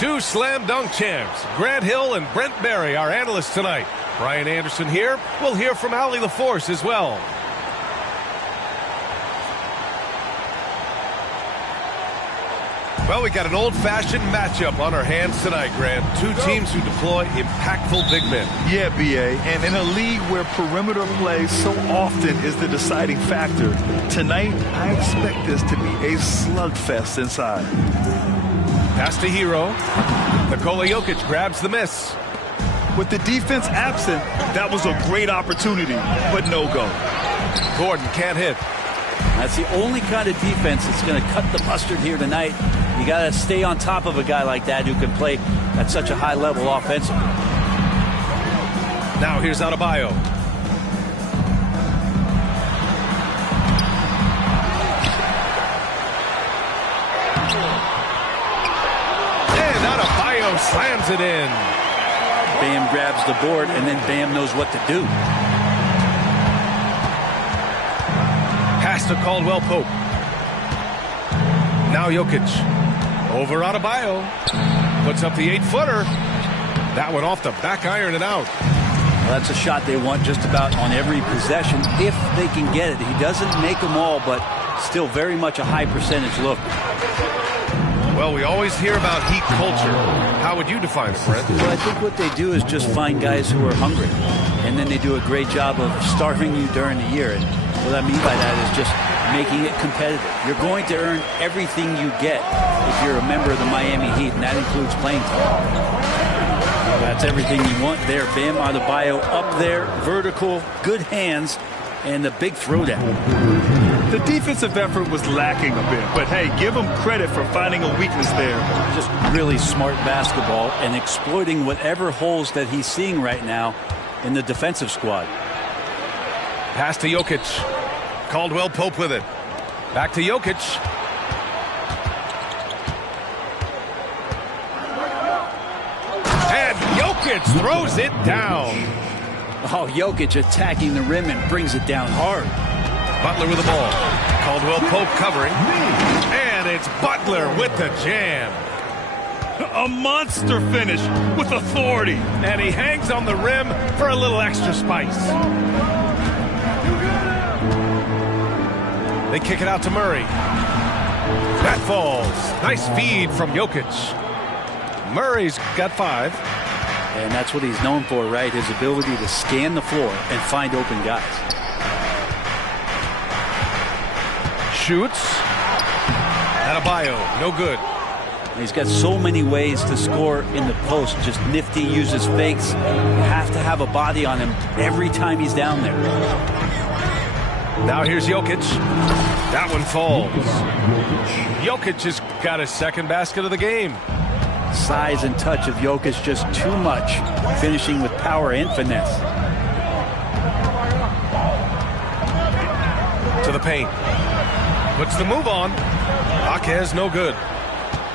Two slam dunk champs, Grant Hill and Brent Barry, our analysts tonight. Brian Anderson here. We'll hear from Allie LaForce as well. Well, we got an old-fashioned matchup on our hands tonight, Grant. Two teams who deploy impactful big men. Yeah, B.A., and in a league where perimeter play so often is the deciding factor, tonight I expect this to be a slugfest inside. Pass to Hero. Nikola Jokic grabs the miss. With the defense absent, that was a great opportunity, but no go. Gordon can't hit. That's the only kind of defense that's going to cut the mustard here tonight. You got to stay on top of a guy like that who can play at such a high level offensively. Now here's Adebayo. And Adebayo slams it in. Bam grabs the board, and then Bam knows what to do. Pass to Caldwell Pope. Now Jokic. Over Adebayo. Puts up the 8-footer. That one off the back iron and out. Well, that's a shot they want just about on every possession if they can get it. He doesn't make them all, but still very much a high percentage look. Well, we always hear about heat culture. How would you define it, Brent? Well, I think what they do is just find guys who are hungry, and then they do a great job of starving you during the year. And what I mean by that is just making it competitive. You're going to earn everything you get if you're a member of the Miami Heat, and that includes playing time. That's everything you want there. Bam Adebayo up there, vertical, good hands, and the big throwdown. The defensive effort was lacking a bit, but hey, give him credit for finding a weakness there. Just really smart basketball and exploiting whatever holes that he's seeing right now in the defensive squad. Pass to Jokic. Caldwell Pope with it. Back to Jokic. And Jokic throws it down. Oh, Jokic attacking the rim and brings it down hard. Butler with the ball. Caldwell Pope covering. And it's Butler with the jam. A monster finish with authority. And he hangs on the rim for a little extra spice. They kick it out to Murray. That falls. Nice feed from Jokic. Murray's got 5. And that's what he's known for, right? His ability to scan the floor and find open guys. Shoots. Adebayo, no good. He's got so many ways to score in the post. Just nifty, uses fakes. You have to have a body on him every time he's down there. Now here's Jokic. That one falls. Jokic has got his second basket of the game. Size and touch of Jokic just too much. Finishing with power and finesse. To the paint. Puts the move on. Jaquez no good.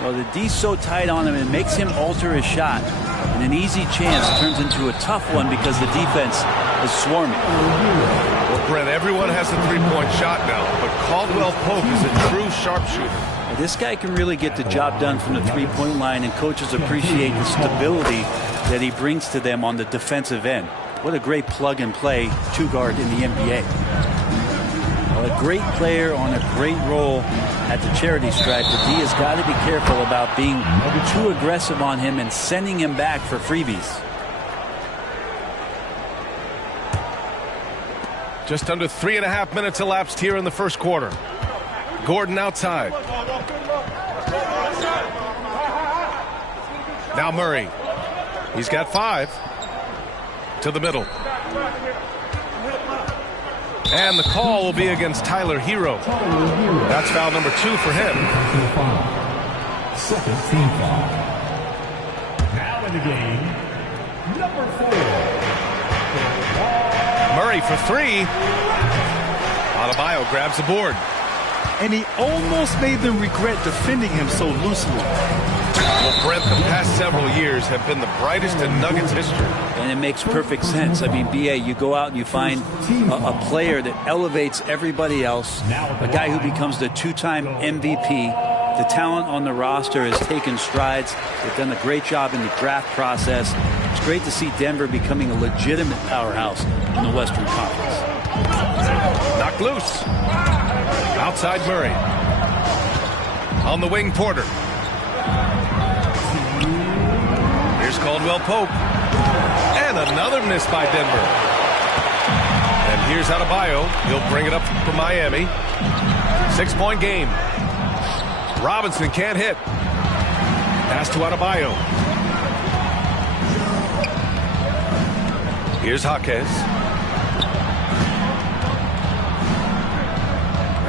Well, the D's so tight on him, it makes him alter his shot. And an easy chance turns into a tough one because the defense is swarming. Well, Brent, everyone has a three-point shot now, but Caldwell Pope is a true sharpshooter. Well, this guy can really get the job done from the three-point line, and coaches appreciate the stability that he brings to them on the defensive end. What a great plug-and-play two-guard in the NBA. Well, a great player on a great role at the charity stripe. The D has got to be careful about being too aggressive on him and sending him back for freebies. Just under 3.5 minutes elapsed here in the first quarter. Gordon outside. Now Murray. He's got 5. To the middle. And the call will be against Tyler Hero. That's foul number 2 for him. Second team foul. Now in the game, number 4. Murray for 3. Adebayo grabs the board. And he almost made them regret defending him so loosely. Well, Brent, the past several years have been the brightest in Nuggets history. And it makes perfect sense. I mean, B.A., you go out and you find a player that elevates everybody else, a guy who becomes the 2-time MVP, The talent on the roster has taken strides. They've done a great job in the draft process. It's great to see Denver becoming a legitimate powerhouse in the Western Conference. Knocked loose. Outside Murray. On the wing, Porter. Here's Caldwell Pope. And another miss by Denver. And here's Adebayo. He'll bring it up for Miami. 6-point game. Robinson can't hit. Pass to Adebayo. Here's Jaquez.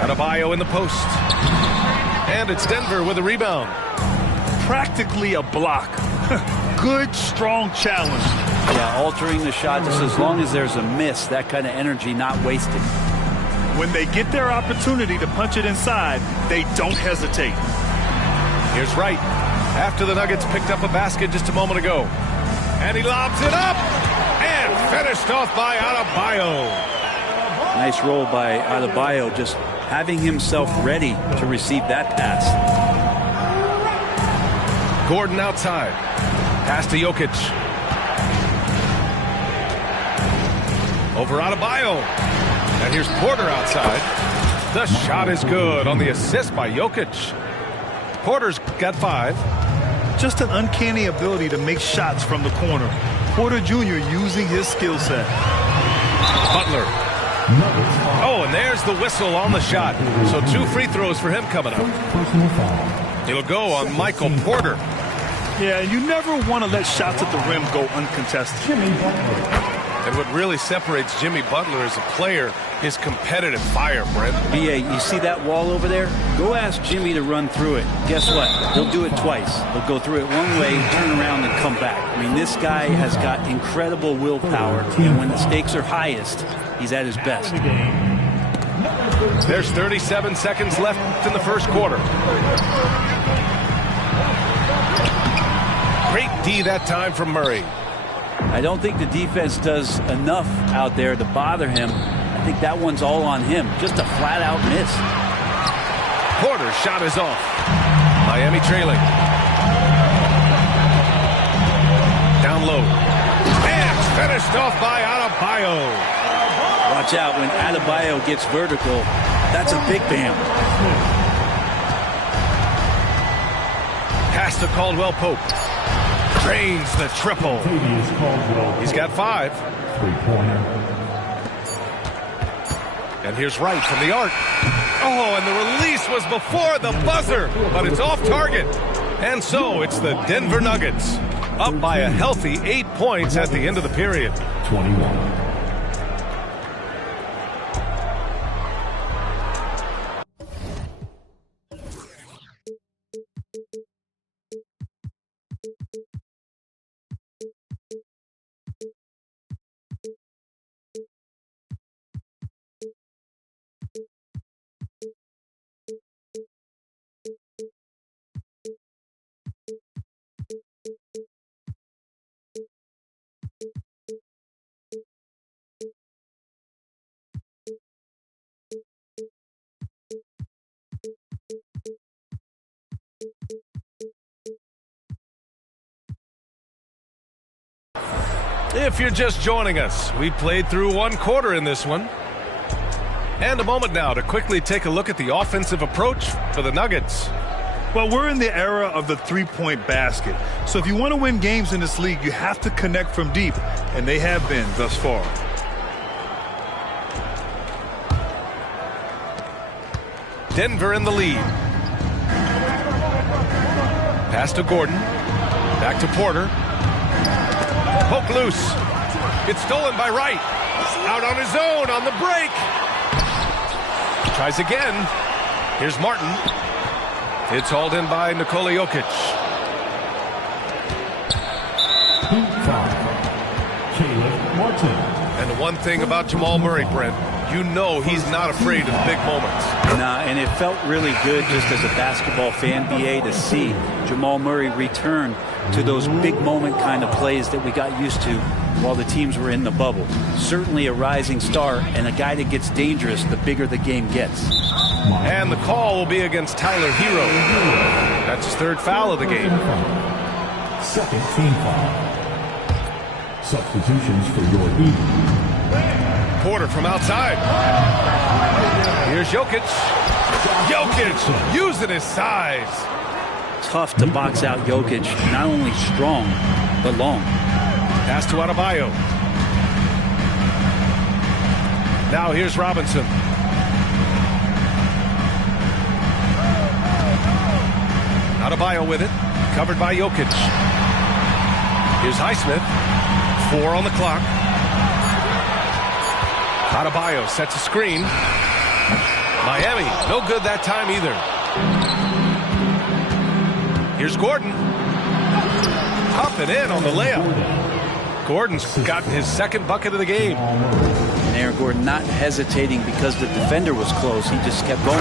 Adebayo in the post. And it's Denver with a rebound. Practically a block. Good, strong challenge. Yeah, altering the shot just as long as there's a miss. That kind of energy not wasted. When they get their opportunity to punch it inside, they don't hesitate. Here's Wright. After the Nuggets picked up a basket just a moment ago. And he lobs it up. And finished off by Adebayo. Nice roll by Adebayo, just having himself ready to receive that pass. Gordon outside. Pass to Jokic. Over Adebayo. And here's Porter outside. The shot is good on the assist by Jokic. Porter's got 5. Just an uncanny ability to make shots from the corner. Porter Jr. using his skill set. Butler. Oh, and there's the whistle on the shot. So 2 free throws for him coming up. It'll go on Michael Porter. Yeah, you never want to let shots at the rim go uncontested. And what really separates Jimmy Butler as a player is competitive fire, Brent. B.A., you see that wall over there? Go ask Jimmy to run through it. Guess what? He'll do it twice. He'll go through it one way, turn around, and come back. I mean, this guy has got incredible willpower, and when the stakes are highest, he's at his best. There's 37 seconds left in the first quarter. Great D that time from Murray. I don't think the defense does enough out there to bother him. I think that one's all on him. Just a flat-out miss. Porter's shot is off. Miami trailing. Down low. And finished off by Adebayo. Watch out when Adebayo gets vertical. That's a big bam. Pass to Caldwell Pope. Drains the triple. He's got 5. And here's Wright from the arc. Oh, and the release was before the buzzer, but it's off target. And so it's the Denver Nuggets up by a healthy 8 points at the end of the period. 21. If you're just joining us, we played through 1 quarter in this one. And a moment now to quickly take a look at the offensive approach for the Nuggets. Well, we're in the era of the three-point basket. So if you want to win games in this league, you have to connect from deep, and they have been thus far. Denver in the lead. Pass to Gordon. Back to Porter. Poke loose. It's stolen by Wright. Out on his own on the break. Tries again. Here's Martin. It's hauled in by Nikola Jokic. And the one thing about Jamal Murray, Brent, you know he's not afraid of the big moments. Nah, and it felt really good just as a basketball fan, BA, to see Jamal Murray return to those big moment kind of plays that we got used to while the teams were in the bubble. Certainly a rising star and a guy that gets dangerous the bigger the game gets. And the call will be against Tyler Hero. That's his third foul of the game. Second team foul. Substitutions for your Eagles. Porter from outside. Here's Jokic. Jokic using his size. Tough to box out Jokic. Not only strong, but long. Pass to Adebayo. Now here's Robinson. Adebayo with it. Covered by Jokic. Here's Highsmith. 4 on the clock. Adebayo sets a screen. Miami, no good that time either. Here's Gordon. Up and in on the layup. Gordon's gotten his second bucket of the game. And Aaron Gordon not hesitating because the defender was close. He just kept going.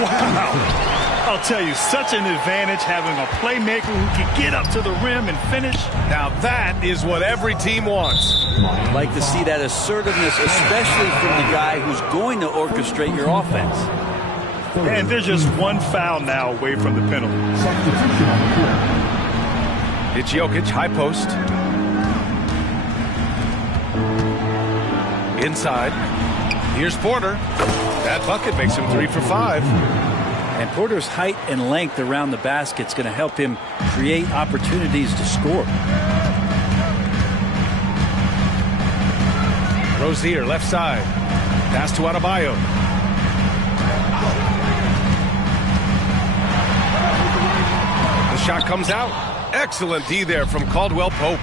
Wow. I'll tell you, such an advantage having a playmaker who can get up to the rim and finish. Now that is what every team wants. Like to see that assertiveness, especially from the guy who's going to orchestrate your offense. And there's just one foul now away from the penalty. It's Jokic, high post. Inside. Here's Porter. That bucket makes him 3 for 5. And Porter's height and length around the basket is going to help him create opportunities to score. Rozier, left side. Pass to Adebayo. The shot comes out. Excellent D there from Caldwell Pope.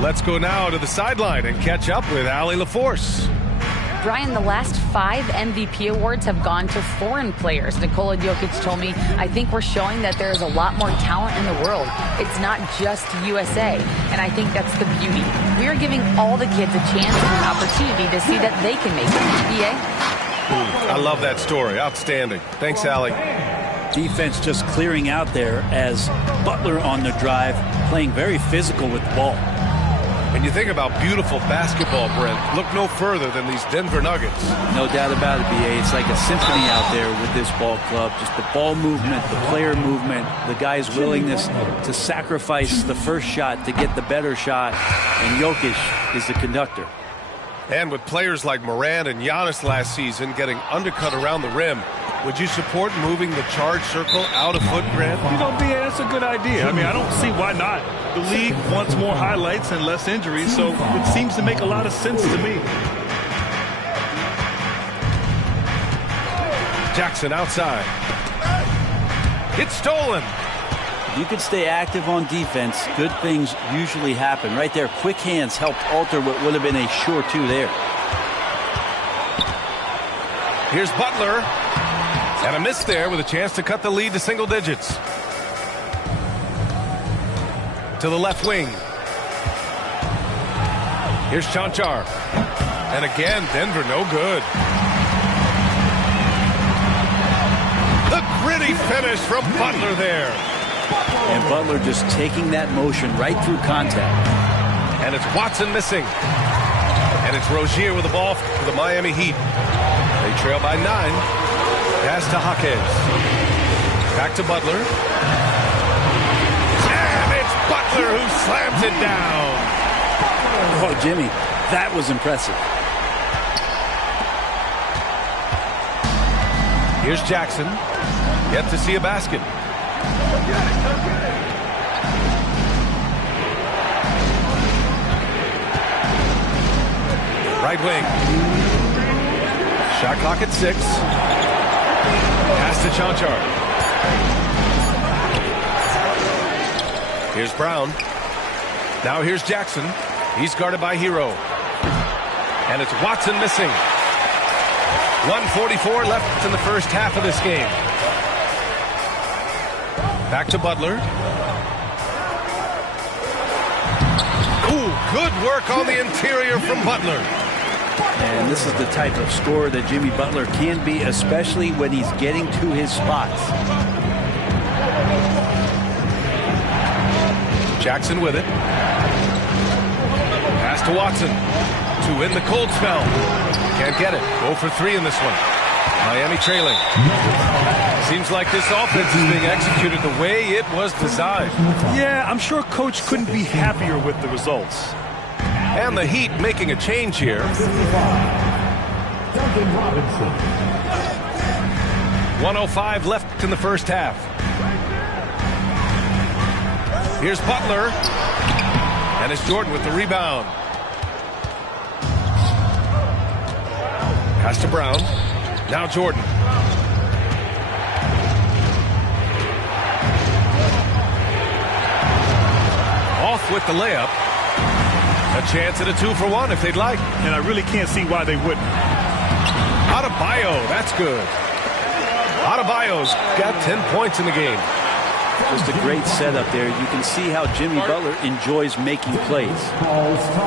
Let's go now to the sideline and catch up with Allie LaForce. Brian, the last 5 MVP awards have gone to foreign players. Nikola Jokic told me, I think we're showing that there is a lot more talent in the world. It's not just USA. And I think that's the beauty. We are giving all the kids a chance and an opportunity to see that they can make it. I love that story. Outstanding. Thanks, Allie. Defense just clearing out there as Butler on the drive, playing very physical with the ball. When you think about beautiful basketball, Brent, look no further than these Denver Nuggets. No doubt about it, B.A. It's like a symphony out there with this ball club. Just the ball movement, the player movement, the guy's willingness to sacrifice the first shot to get the better shot. And Jokic is the conductor. And with players like Morant and Giannis last season getting undercut around the rim, would you support moving the charge circle out of foot, Grant? You know, B.A., that's a good idea. I mean, I don't see why not. The league wants more highlights and less injuries, so it seems to make a lot of sense to me. Jackson outside. It's stolen. If you can stay active on defense, good things usually happen. Right there, quick hands helped alter what would have been a sure 2 there. Here's Butler. And a miss there with a chance to cut the lead to single digits. To the left wing. Here's Chanchar. And again, Denver no good. The gritty finish from Butler there. And Butler just taking that motion right through contact. And it's Watson missing. And it's Rozier with the ball for the Miami Heat. They trail by 9. Pass to Jaquez. Back to Butler. And it's Butler who slams it down. Oh, Jimmy, that was impressive. Here's Jackson. Yet to see a basket. Right wing. Shot clock at 6. Pass to Chanchar. Here's Brown. Now here's Jackson. He's guarded by Hero. And it's Watson missing. 1:44 left in the first half of this game. Back to Butler. Ooh, good work on the interior from Butler. And this is the type of scorer that Jimmy Butler can be, especially when he's getting to his spots. Jackson with it. Pass to Watson. To win the cold spell. Can't get it. 0 for 3 in this one. Miami trailing. Seems like this offense is being executed the way it was designed. Yeah, I'm sure Coach couldn't be happier with the results. And the Heat making a change here. Duncan Robinson. 1:05 left in the first half. Here's Butler. And it's Jordan with the rebound. Pass to Brown. Now Jordan. Off with the layup. A chance at a 2-for-1 if they'd like. And I really can't see why they wouldn't. Adebayo, that's good. Adebayo's got 10 points in the game. Just a great setup there. You can see how Jimmy Butler enjoys making plays.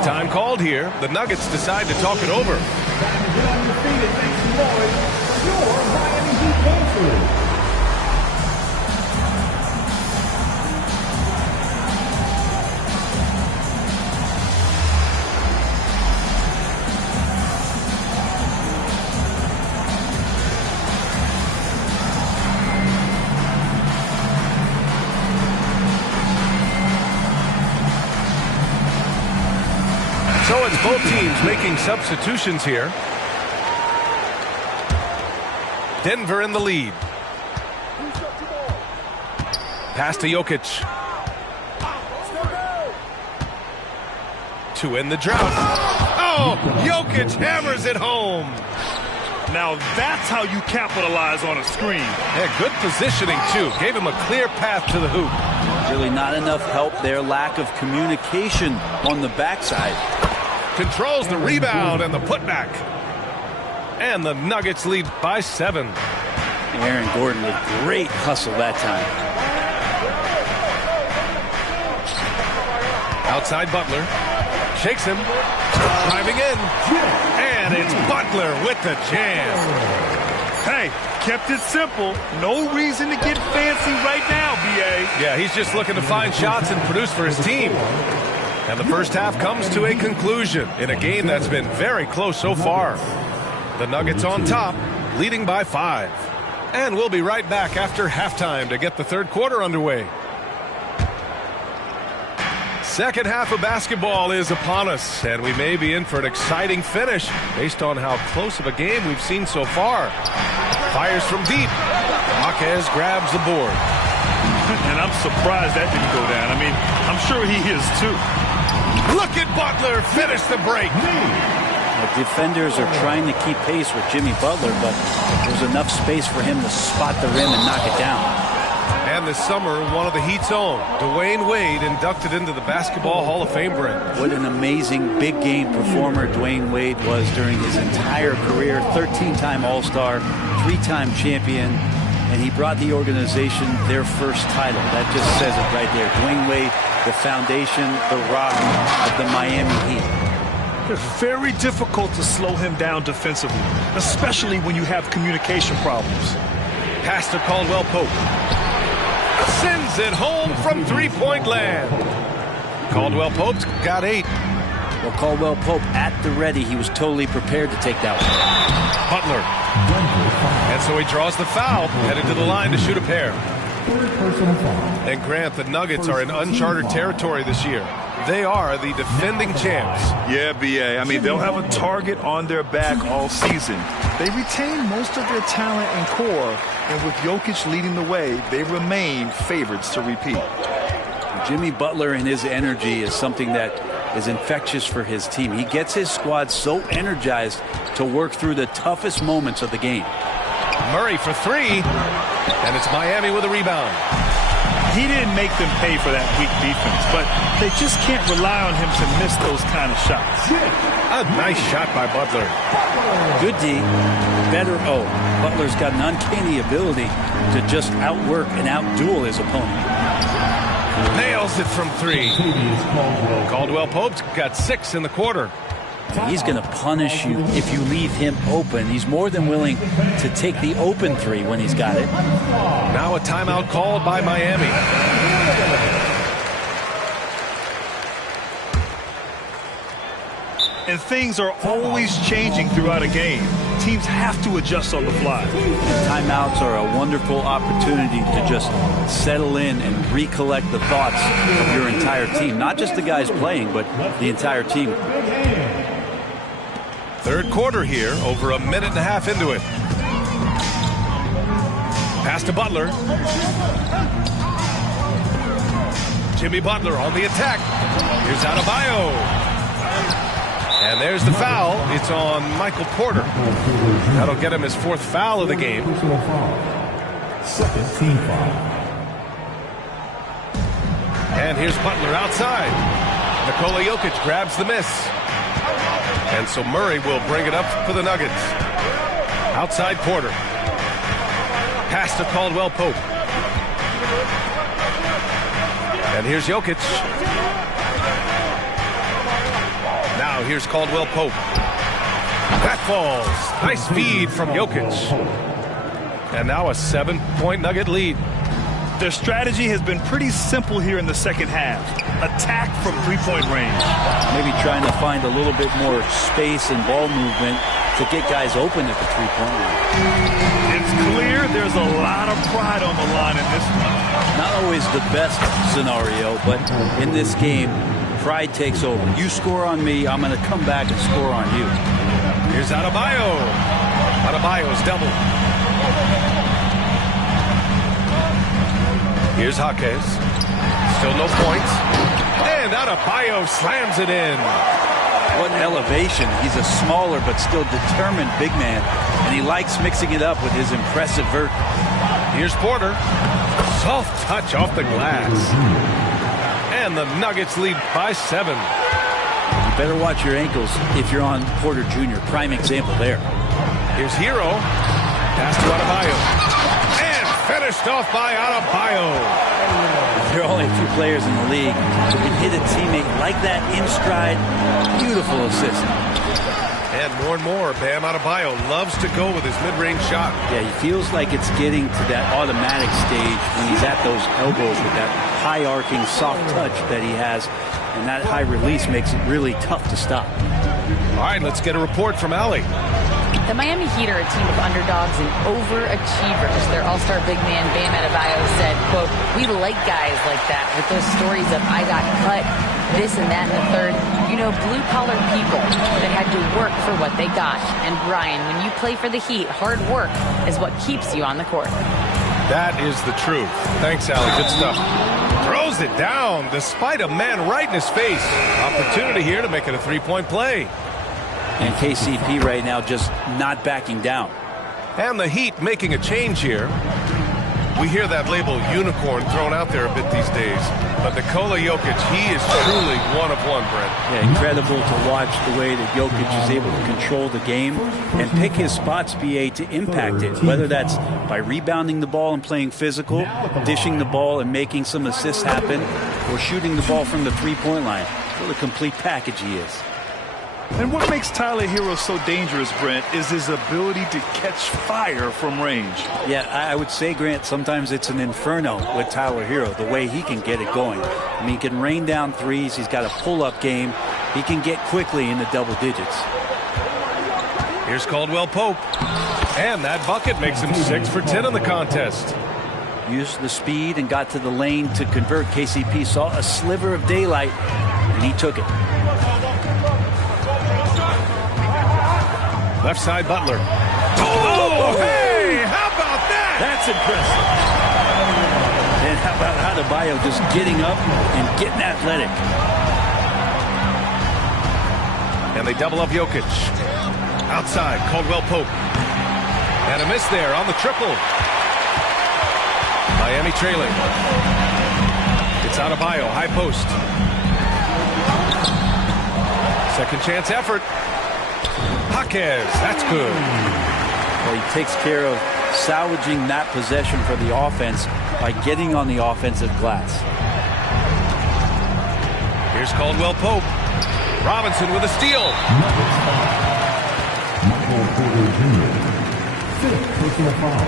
Time called here. The Nuggets decide to talk it over. So it's both teams making substitutions here. Denver in the lead. Pass to Jokic. To end the drought. Oh, Jokic hammers it home. Now that's how you capitalize on a screen. Yeah, good positioning, too. Gave him a clear path to the hoop. Really not enough help there. Lack of communication on the backside. Controls the rebound and the putback. And the Nuggets lead by 7. Aaron Gordon with great hustle that time. Outside Butler. Shakes him. Driving in. And it's Butler with the jam. Hey, kept it simple. No reason to get fancy right now, B.A. Yeah, he's just looking to find shots and produce for his team. And the first half comes to a conclusion in a game that's been very close so far. The Nuggets on top, leading by 5. And we'll be right back after halftime to get the third quarter underway. Second half of basketball is upon us, and we may be in for an exciting finish based on how close of a game we've seen so far. Fires from deep. Marquez grabs the board. And I'm surprised that didn't go down. I mean, I'm sure he is too. Look at Butler finish the break. The defenders are trying to keep pace with Jimmy Butler, but there's enough space for him to spot the rim and knock it down. And this summer, one of the Heat's own, Dwayne Wade, inducted into the Basketball Hall of Fame break. What an amazing big game performer Dwayne Wade was during his entire career. 13-time All-Star, 3-time champion, and he brought the organization their first title. That just says it right there. Dwayne Wade, the foundation, the rock of the Miami Heat. It's very difficult to slow him down defensively, especially when you have communication problems. Pass to Caldwell Pope. Sends it home from three-point land. Caldwell Pope's got 8. Well, Caldwell Pope at the ready. He was totally prepared to take that one. Butler. And so he draws the foul, headed to the line to shoot a pair. And Grant, the Nuggets are in uncharted territory this year. They are the defending champs. Yeah, B.A. I mean, they'll have a target on their back all season. They retain most of their talent and core, and with Jokic leading the way, they remain favorites to repeat. Jimmy Butler and his energy is something that is infectious for his team. He gets his squad so energized to work through the toughest moments of the game. Murray for 3, and it's Miami with a rebound. He didn't make them pay for that weak defense, but they just can't rely on him to miss those kind of shots. A nice shot by Butler. Good D, better O. Butler's got an uncanny ability to just outwork and outduel his opponent. Nails it from 3. Caldwell Pope's got 6 in the quarter. He's going to punish you if you leave him open. He's more than willing to take the open 3 when he's got it. Now a timeout called by Miami. And things are always changing throughout a game. teams have to adjust on the fly. Timeouts are a wonderful opportunity to just settle in and recollect the thoughts of your entire team. Not just the guys playing, but the entire team. Third quarter here, over a minute and a half into it. Pass to Butler. Jimmy Butler on the attack. Here's Adebayo. And there's the foul. It's on Michael Porter. That'll get him his fourth foul of the game. Second team foul. And here's Butler outside. Nikola Jokic grabs the miss. And so Murray will bring it up for the Nuggets. Outside Porter. Pass to Caldwell Pope. And here's Jokic. Now here's Caldwell Pope. That falls. Nice feed from Jokic. And now a 7-point Nugget lead. Their strategy has been pretty simple here in the second half. Attack from three-point range. Maybe trying to find a little bit more space and ball movement to get guys open at the three-point line. It's clear there's a lot of pride on the line in this one. Not always the best scenario, but in this game, pride takes over. You score on me, I'm going to come back and score on you. Here's Adebayo. Adebayo's double. Here's Jaquez. Still no points. And Adebayo slams it in. What an elevation. He's a smaller but still determined big man, and he likes mixing it up with his impressive vert. Here's Porter. Soft touch off the glass. And the Nuggets lead by 7. You better watch your ankles if you're on Porter Jr. Prime example there. Here's Hero. Pass to Adebayo. And finished off by Adebayo. There are only a few players in the league who can hit a teammate like that in stride. Beautiful assist. And more, Bam Adebayo loves to go with his mid-range shot. Yeah, he feels like it's getting to that automatic stage when he's at those elbows with that high-arcing soft touch that he has. And that high release makes it really tough to stop. All right, let's get a report from Allie. The Miami Heat are a team of underdogs and overachievers. Their all-star big man, Bam Adebayo, said, quote, "We like guys like that with those stories of I got cut, this and that and the third. You know, blue-collar people that had to work for what they got. And Brian, when you play for the Heat, hard work is what keeps you on the court." That is the truth. Thanks, Allie. Good stuff. Throws it down despite a man right in his face. Opportunity here to make it a three-point play. And KCP right now just not backing down. And the Heat making a change here. We hear that label unicorn thrown out there a bit these days. But Nikola Jokic, he is truly one of one, Brent. Yeah, incredible to watch the way that Jokic is able to control the game and pick his spots, BA, to impact it. Whether that's by rebounding the ball and playing physical, dishing the ball and making some assists happen, or shooting the ball from the three-point line. What a complete package he is. And what makes Tyler Hero so dangerous, Brent, is his ability to catch fire from range. Yeah, I would say, Grant, sometimes it's an inferno with Tyler Hero, the way he can get it going. I mean, he can rain down threes. He's got a pull-up game. He can get quickly in the double digits. Here's Caldwell Pope. And that bucket makes him 6 for 10 in the contest. Used the speed and got to the lane to convert. KCP saw a sliver of daylight, and he took it. Left side, Butler. Oh, hey, how about that? That's impressive. And how about Adebayo just getting up and getting athletic? And they double up Jokic. Outside, Caldwell Pope. And a miss there on the triple. Miami trailing. It's Adebayo, high post. Second chance effort. Jaquez, that's good. Well, he takes care of salvaging that possession for the offense by getting on the offensive glass. Here's Caldwell Pope. Robinson with a steal. Michael Porter Jr. Fifth personal foul.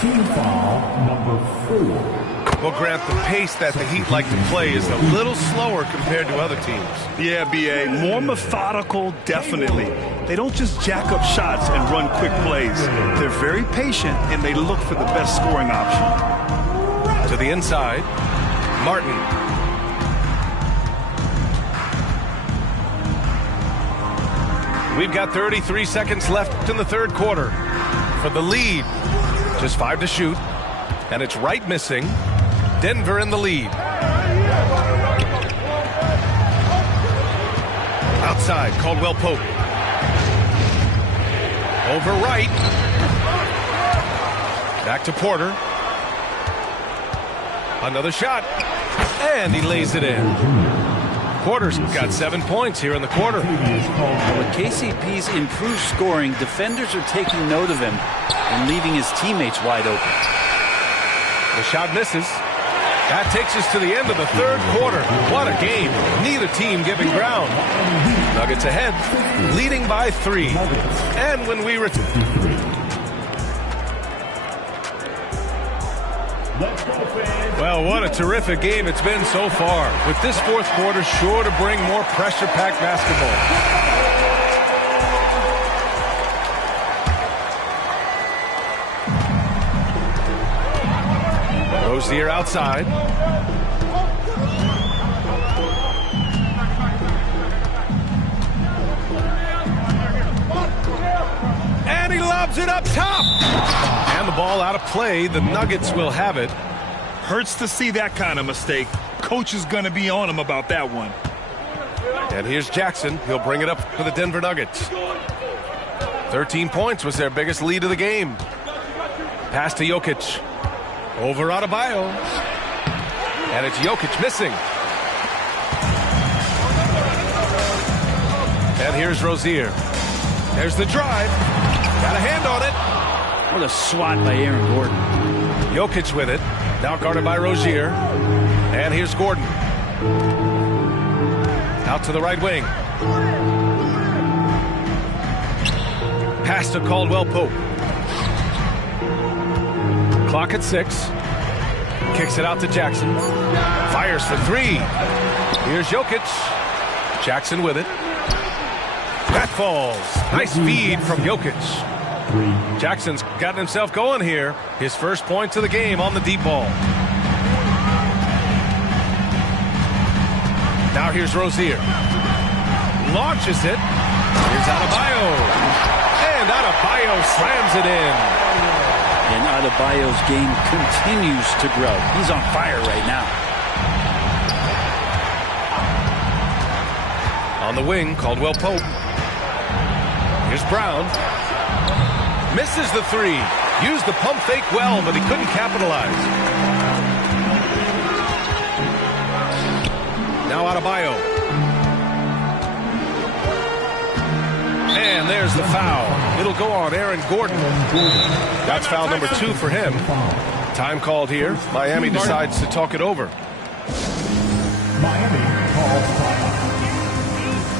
Team foul number 4. Well, Grant, the pace that the Heat like to play is a little slower compared to other teams. Yeah, B.A. More methodical, definitely. They don't just jack up shots and run quick plays. They're very patient, and they look for the best scoring option. To the inside, Martin. We've got 33 seconds left in the third quarter. For the lead, just 5 to shoot, and it's right missing. Denver in the lead. Outside, Caldwell Pope. Over right. Back to Porter. Another shot. And he lays it in. Porter's got 7 points here in the quarter. With KCP's improved scoring, defenders are taking note of him and leaving his teammates wide open. The shot misses. That takes us to the end of the third quarter. What a game. Neither team giving ground. Nuggets ahead, leading by 3. And when we return... Well, what a terrific game it's been so far. With this fourth quarter sure to bring more pressure-packed basketball. Rozier outside. And he lobs it up top. And the ball out of play. The Nuggets will have it. Hurts to see that kind of mistake. Coach is going to be on him about that one. And here's Jackson. He'll bring it up for the Denver Nuggets. 13 points was their biggest lead of the game. Pass to Jokic. Over Adebayo. And it's Jokic missing. And here's Rozier. There's the drive. Got a hand on it. What a swat by Aaron Gordon. Jokic with it. Now guarded by Rozier. And here's Gordon. Out to the right wing. Pass to Caldwell Pope. Clock at 6. Kicks it out to Jackson. Fires for 3. Here's Jokic. Jackson with it. That falls. Nice feed from Jokic. Jackson's gotten himself going here. His first points of the game on the deep ball. Now here's Rozier. Launches it. Here's Adebayo. And Adebayo slams it in. And Adebayo's game continues to grow. He's on fire right now. On the wing, Caldwell Pope. Here's Brown. Misses the 3. Used the pump fake well, but he couldn't capitalize. Now Adebayo. And there's the foul. It'll go on Aaron Gordon. That's foul number 2 for him. Time called here. Miami decides to talk it over. Miami calls timeout.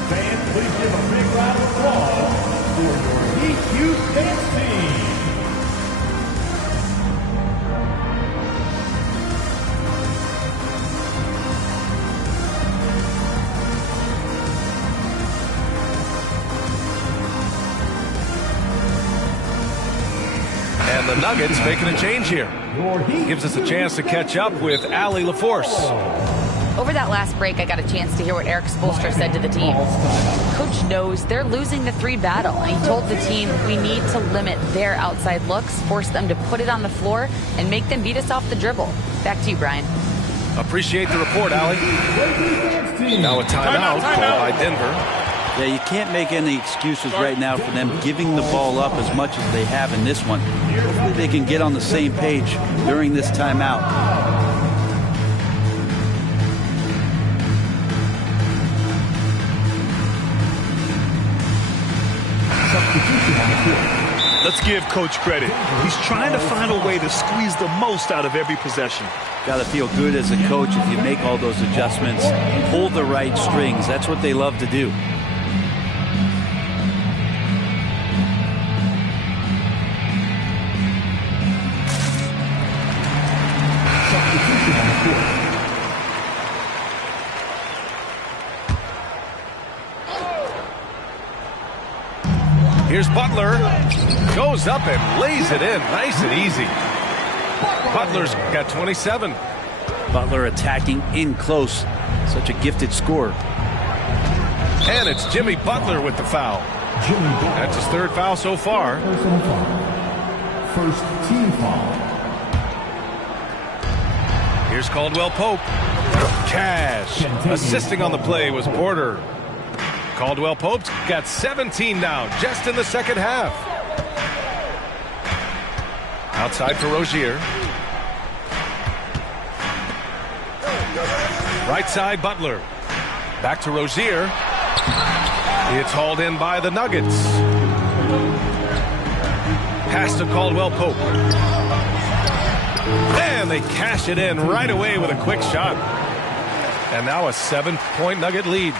Fans, please give a big round of applause for your Heat Youth Dance Team. And the Nuggets making a change here. Gives us a chance to catch up with Allie LaForce. Over that last break, I got a chance to hear what Eric Spoelstra said to the team. Coach knows they're losing the 3 battle. And he told the team, we need to limit their outside looks, force them to put it on the floor, and make them beat us off the dribble. Back to you, Brian. Appreciate the report, Allie. Now a timeout called by Denver. Yeah, you can't make any excuses right now for them giving the ball up as much as they have in this one. Hopefully they can get on the same page during this timeout. Let's give Coach credit. He's trying to find a way to squeeze the most out of every possession. Got to feel good as a coach if you make all those adjustments. Pull the right strings. That's what they love to do. Here's Butler. Goes up and lays it in. Nice and easy. Butler's got 27. Butler attacking in close. Such a gifted scorer. And it's Jimmy Butler with the foul. That's his third foul so far. Personal foul. First team foul. Here's Caldwell Pope. Cash. Assisting on the play was Porter. Caldwell Pope's got 17 now, just in the second half. Outside for Rozier. Right side, Butler. Back to Rozier. It's hauled in by the Nuggets. Pass to Caldwell Pope. And they cash it in right away with a quick shot. And now a 7-point Nugget lead.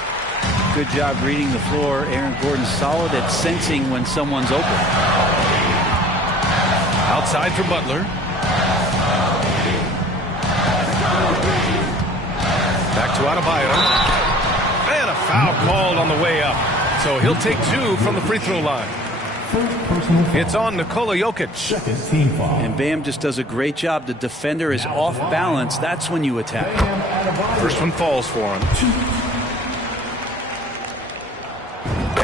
Good job reading the floor. Aaron Gordon's solid at sensing when someone's open. Outside for Butler. Back to Adebayo. And a foul called on the way up. So he'll take 2 from the free throw line. It's on Nikola Jokic. Second team foul. And Bam just does a great job. The defender is off balance. That's when you attack. First one falls for him.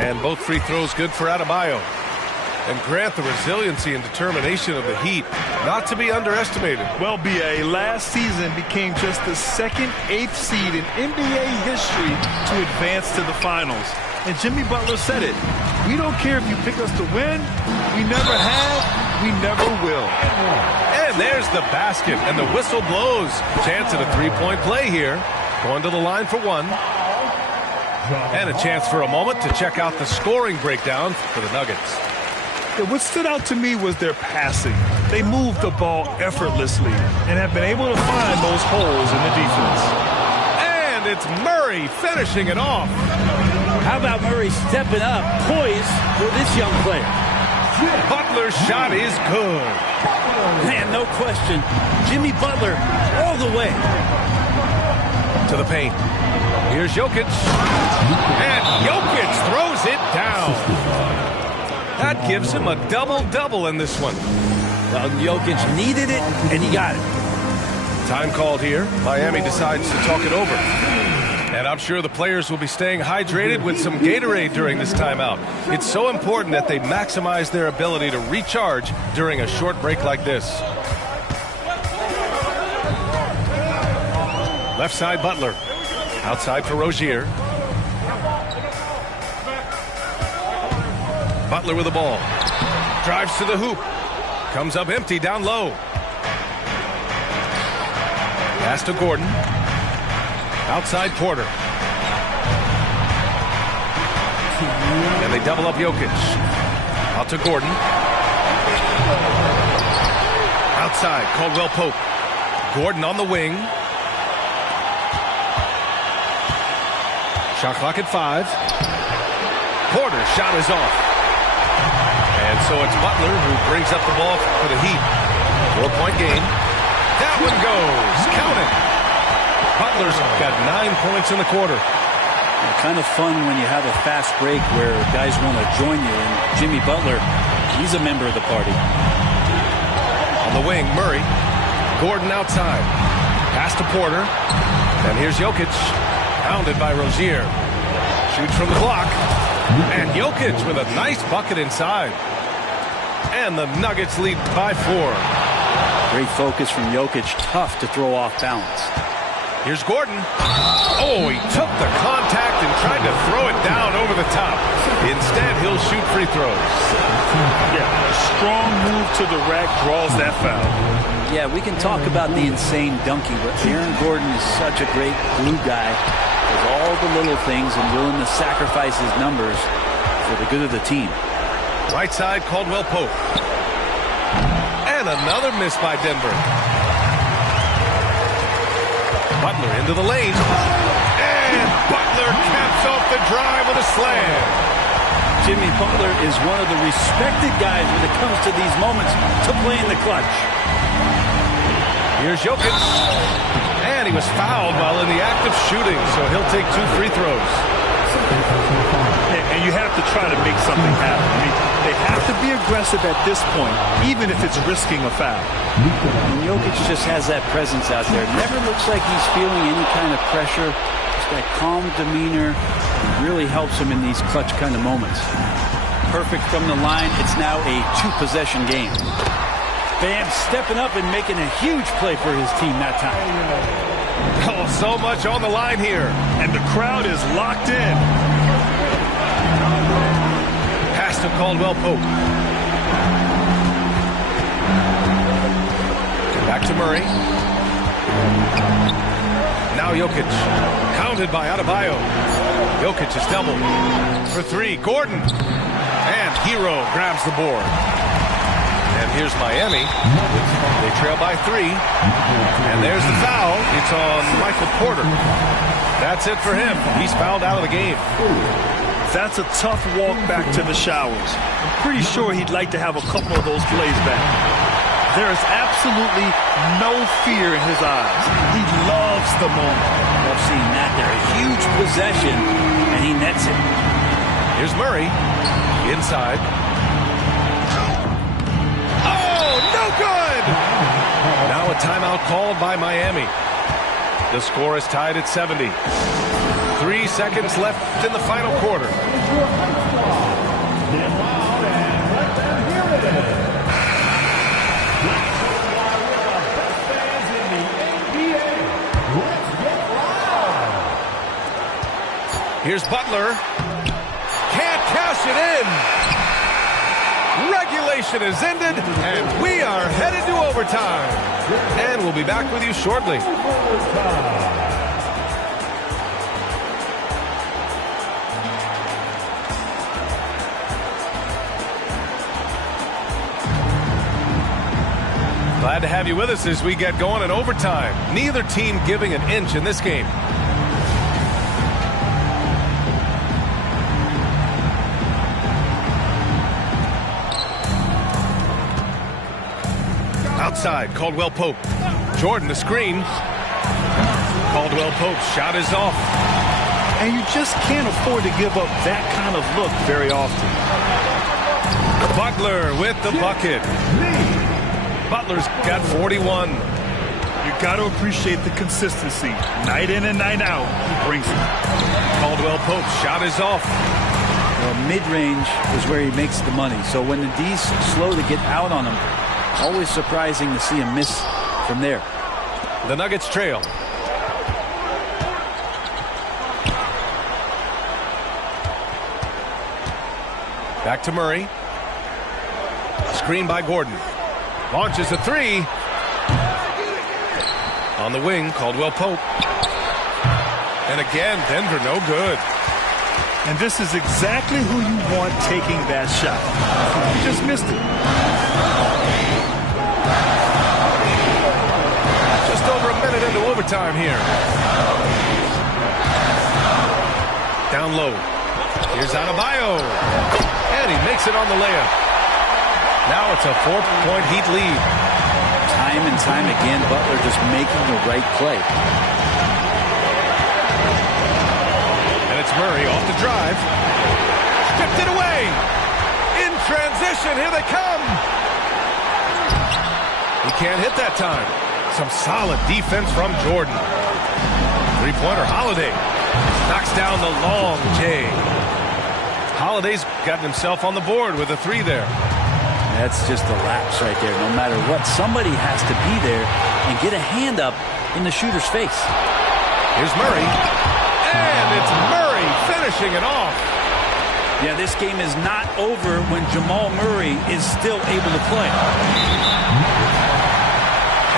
And both free throws good for Adebayo. And Grant, the resiliency and determination of the Heat, not to be underestimated. Well, B.A., last season became just the second 8th seed in NBA history to advance to the finals. And Jimmy Butler said it. We don't care if you pick us to win. We never have. We never will. And there's the basket, and the whistle blows. Chance at a three-point play here. Going to the line for one. And a chance for a moment to check out the scoring breakdown for the Nuggets. Yeah, what stood out to me was their passing. They moved the ball effortlessly and have been able to find those holes in the defense. And it's Murray finishing it off. How about Murray stepping up, poised for this young player? Butler's shot is good. Man, no question. Jimmy Butler all the way. To the paint. Here's Jokic. And Jokic throws it down. That gives him a double-double in this one. Well, Jokic needed it, and he got it. Time called here. Miami decides to talk it over. And I'm sure the players will be staying hydrated with some Gatorade during this timeout. It's so important that they maximize their ability to recharge during a short break like this. Left side, Butler. Outside for Rozier. Butler with the ball. Drives to the hoop. Comes up empty down low. Pass to Gordon. Outside Porter. And they double up Jokic. Out to Gordon. Outside, Caldwell Pope. Gordon on the wing. Shot clock at 5. Porter's shot is off. And so it's Butler who brings up the ball for the Heat. 4-point game. That one goes. Count it. Butler's got 9 points in the quarter. Kind of fun when you have a fast break where guys want to join you. And Jimmy Butler, he's a member of the party. On the wing, Murray. Gordon outside. Pass to Porter. And here's Jokic. Pounded by Rozier. Shoots from the block. And Jokic with a nice bucket inside. And the Nuggets lead by 4. Great focus from Jokic. Tough to throw off balance. Here's Gordon. Oh, he took the contact and tried to throw it down over the top. Instead, he'll shoot free throws. Yeah, a strong move to the rack draws that foul. Yeah, we can talk about the insane dunking, but Aaron Gordon is such a great glue guy. Does all the little things and willing to sacrifice his numbers for the good of the team. Right side, Caldwell Pope. And another miss by Denver. Butler into the lane. And Butler caps off the drive with a slam. Jimmy Butler is one of the respected guys when it comes to these moments to play in the clutch. Here's Jokic. And he was fouled while in the act of shooting, so he'll take 2 free throws. And you have to try to make something happen. I mean, they have to be aggressive at this point, even if it's risking a foul. And Jokic just has that presence out there. Never looks like he's feeling any kind of pressure. Just that calm demeanor really helps him in these clutch kind of moments. Perfect from the line. It's now a 2-possession game. Bam stepping up and making a huge play for his team that time. Oh, so much on the line here. And the crowd is locked in. Pass to Caldwell Pope. Back to Murray. Now Jokic. Counted by Adebayo. Jokic is doubled. For 3, Gordon. And Hero grabs the board. And here's Miami. They trail by 3. And there's the foul. It's on Michael Porter. That's it for him. He's fouled out of the game. That's a tough walk back to the showers. I'm pretty sure he'd like to have a couple of those plays back. There is absolutely no fear in his eyes. He loves the moment. Love seeing that there. A huge possession, and he nets it. Here's Murray. Inside. Oh, no good! Now a timeout called by Miami. The score is tied at 70. 3 seconds left in the final quarter. Here's Butler. Can't cash it in. Regulation is ended, and we are headed to overtime. And we'll be back with you shortly. Glad to have you with us as we get going in overtime. Neither team giving an inch in this game. Outside, Caldwell Pope. Jordan, the screen. Caldwell Pope's shot is off. And you just can't afford to give up that kind of look very often. Butler with the bucket. Butler's got 41. You got to appreciate the consistency. Night in and night out, he brings it. Caldwell Pope's shot is off. Well, mid-range is where he makes the money. So when the D's slow to get out on him, always surprising to see him miss from there. The Nuggets trail. Back to Murray. Screen by Gordon. Launches a 3. On the wing, Caldwell Pope. And again, Denver no good. And this is exactly who you want taking that shot. You just missed it. Just over a minute into overtime here. Down low. Here's Adebayo. And he makes it on the layup. Now it's a 4-point Heat lead. Time and time again, Butler just making the right play. And it's Murray off the drive. Stripped it away. In transition, here they come. He can't hit that time. Some solid defense from Jordan. Three-pointer, Holiday. Knocks down the long J. Holiday's gotten himself on the board with a 3 there. That's just a lapse right there. No matter what, somebody has to be there and get a hand up in the shooter's face. Here's Murray. And it's Murray finishing it off. Yeah, this game is not over when Jamal Murray is still able to play.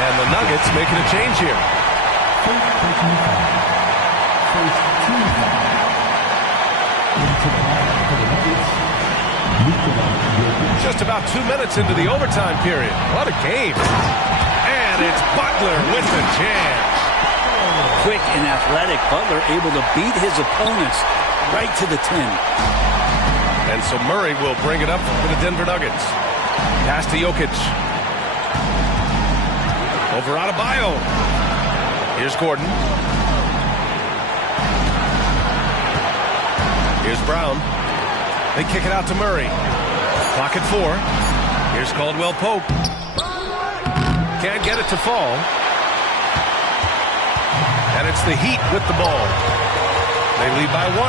And the Nuggets making a change here. Just about 2 minutes into the overtime period. What a game. And it's Butler with the jam. Quick and athletic, Butler able to beat his opponents right to the 10. And so Murray will bring it up for the Denver Nuggets. Pass to Jokic. Over Adebayo. Here's Gordon. Here's Brown. They kick it out to Murray. Clock at 4. Here's Caldwell Pope. Can't get it to fall. And it's the Heat with the ball. They lead by 1.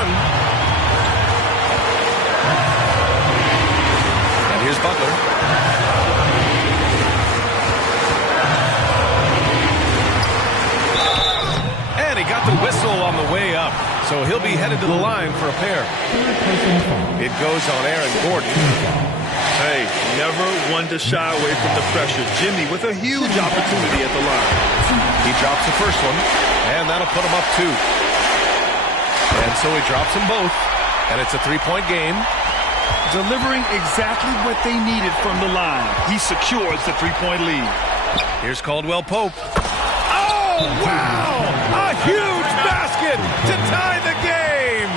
And here's Butler. And he got the whistle on the way up. So he'll be headed to the line for a pair. It goes on Aaron Gordon. Hey, never one to shy away from the pressure. Jimmy with a huge opportunity at the line. He drops the first one, and that'll put him up 2. And so he drops them both, and it's a 3-point game. Delivering exactly what they needed from the line. He secures the 3-point lead. Here's Caldwell Pope. Oh, wow! A huge basket to tie the game!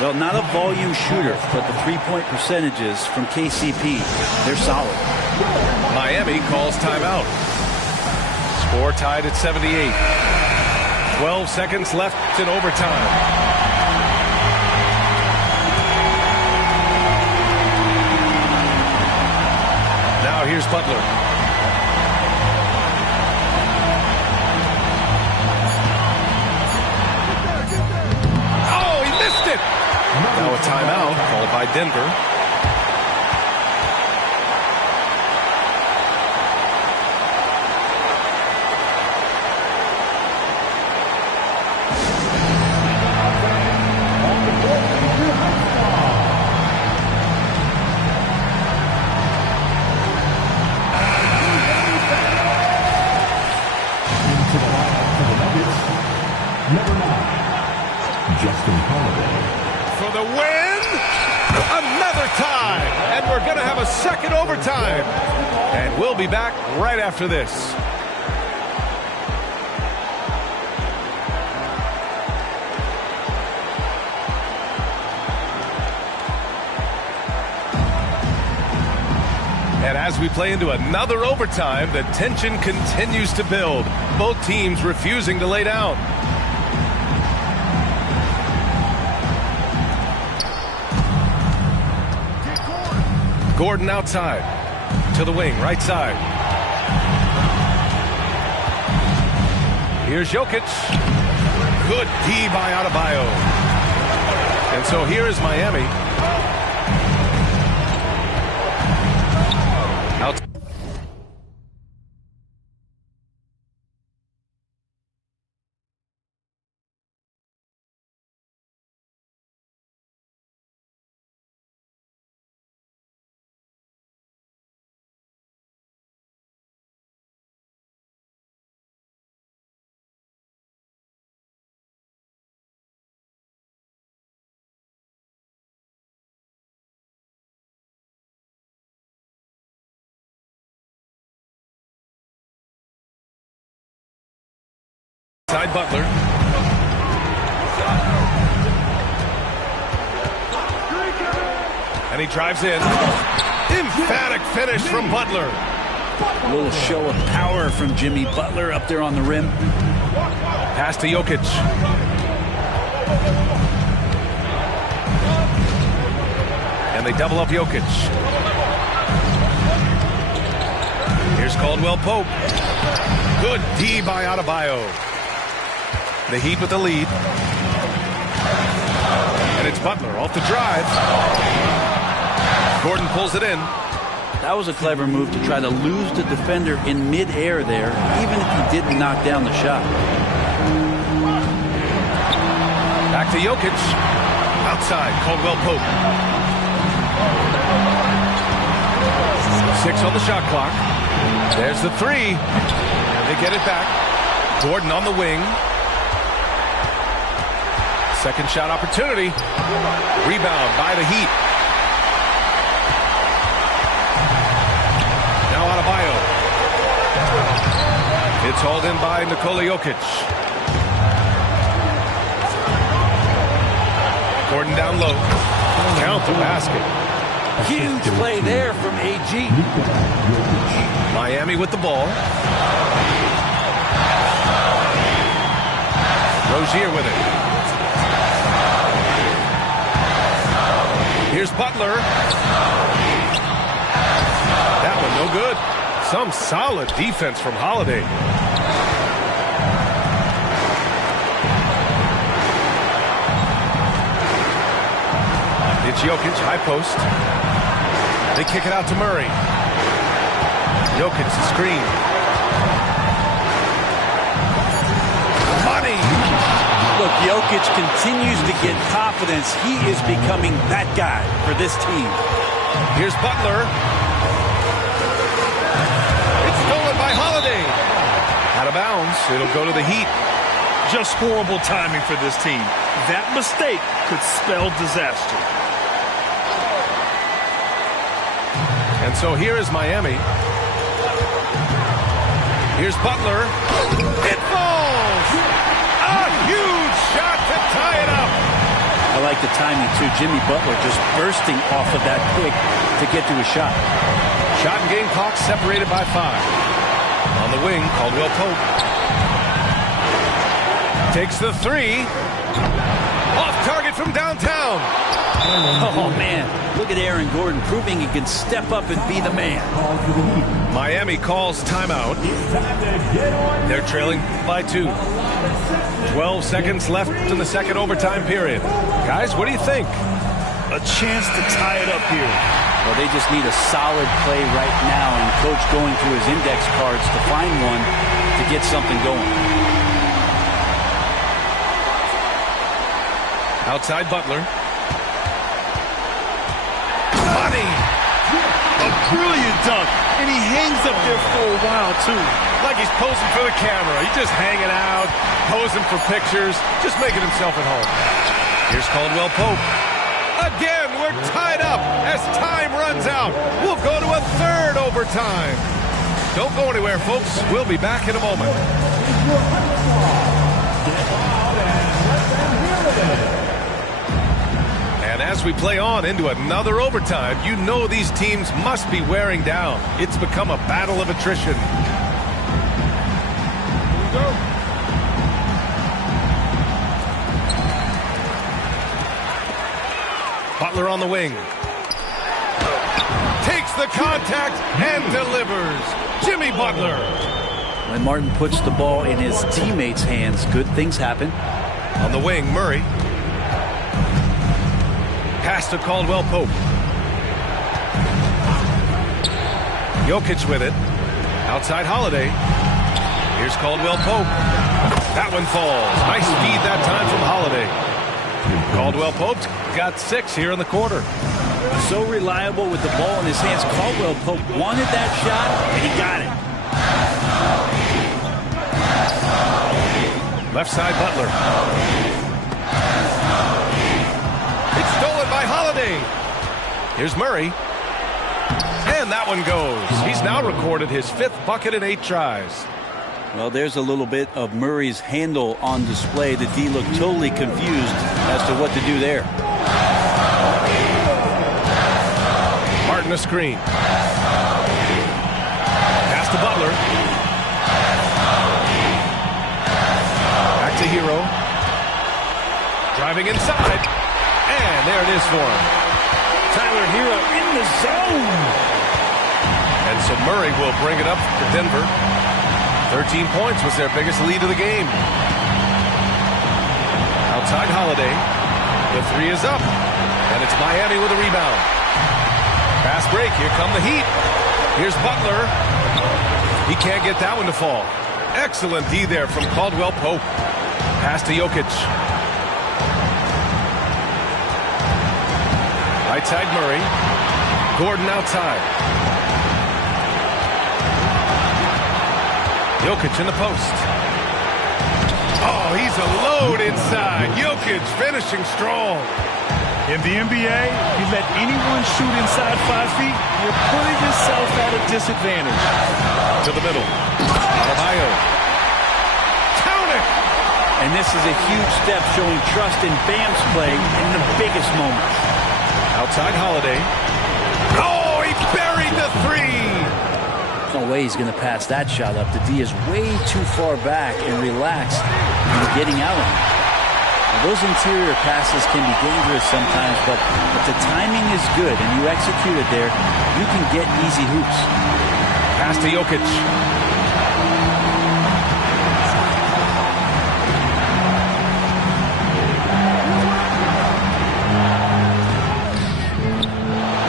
Well, not a volume shooter, but the three-point percentages from KCP, they're solid. Miami calls timeout. Score tied at 78. 12 seconds left in overtime. Now here's Butler. Oh, he missed it! Now a timeout called by Denver. For the win! Another tie! And we're going to have a second overtime. And we'll be back right after this. And as we play into another overtime, the tension continues to build. Both teams refusing to lay down. Gordon outside to the wing, right side. Here's Jokic. Good D by Adebayo. And so here is Miami. Out. Side Butler. And he drives in. Emphatic finish from Butler. A little show of power from Jimmy Butler up there on the rim. Pass to Jokic. And they double up Jokic. Here's Caldwell Pope. Good D by Adebayo. The Heat with the lead. And it's Butler off the drive. Gordon pulls it in. That was a clever move to try to lose the defender in midair there, even if he didn't knock down the shot. Back to Jokic. Outside, Caldwell Pope. 6 on the shot clock. There's the 3. They get it back. Gordon on the wing. Second shot opportunity. Rebound by the Heat. Now Adebayo. It's hauled in by Nikola Jokic. Gordon down low. Count the basket. Huge play there from AG. Miami with the ball. Rozier with it. Here's Butler. That one no good. Some solid defense from Holiday. It's Jokic, high post. They kick it out to Murray. Jokic, the screen. Money! Look, Jokic continues to get confidence. He is becoming that guy for this team. Here's Butler. It's stolen by Holiday. Out of bounds. It'll go to the Heat. Just horrible timing for this team. That mistake could spell disaster. And so here is Miami. Here's Butler. It falls! A huge shot to tie it up. I like the timing, too. Jimmy Butler just bursting off of that pick to get to a shot. Shot and game clock separated by 5. On the wing, Caldwell Pope. Takes the 3. Off target from downtown. Oh, man. Look at Aaron Gordon proving he can step up and be the man. Miami calls timeout. They're trailing by 2. 12 seconds left in the second overtime period. Guys, what do you think? A chance to tie it up here. Well, they just need a solid play right now, and Coach going through his index cards to find one to get something going. Outside Butler. Money! A brilliant dunk, and he hangs up there for a while, too. Like he's posing for the camera. He's just hanging out, posing for pictures, just making himself at home. Here's Caldwell Pope. Again, we're tied up as time runs out. We'll go to a third overtime. Don't go anywhere, folks. We'll be back in a moment. And as we play on into another overtime, you know these teams must be wearing down. It's become a battle of attrition. Butler on the wing. Takes the contact and delivers. Jimmy Butler. When Martin puts the ball in his teammates' hands, good things happen. On the wing, Murray. Pass to Caldwell Pope. Jokic with it. Outside Holiday. Here's Caldwell Pope. That one falls. Nice feed that time from Holiday. Caldwell Pope got 6 here in the quarter. So reliable with the ball in his hands. Caldwell Pope wanted that shot, and he got it. Left side Butler. It's stolen by Holiday. Here's Murray. And that one goes. He's now recorded his 5th bucket in 8 tries. Well, there's a little bit of Murray's handle on display. The D looked totally confused as to what to do there. Martin a screen. Pass to Butler. Back to Hero. Driving inside. And there it is for him. Tyler Hero in the zone. And so Murray will bring it up for Denver. 13 points was their biggest lead of the game. Outside Holiday. The 3 is up. And it's Miami with a rebound. Fast break. Here come the Heat. Here's Butler. He can't get that one to fall. Excellent D there from Caldwell Pope. Pass to Jokic. Right side Murray. Gordon outside. Jokic in the post. Oh, he's a load inside. Jokic finishing strong. In the NBA, you let anyone shoot inside 5 feet, you're putting yourself at a disadvantage. To the middle. Adebayo. Count it! And this is a huge step showing trust in Bam's play in the biggest moments. Outside Holiday. Oh, he buried the 3! Oh, no way he's going to pass that shot up. The D is way too far back and relaxed and getting out on him. Now, those interior passes can be dangerous sometimes, but if the timing is good and you execute it there, you can get easy hoops. Pass to Jokic.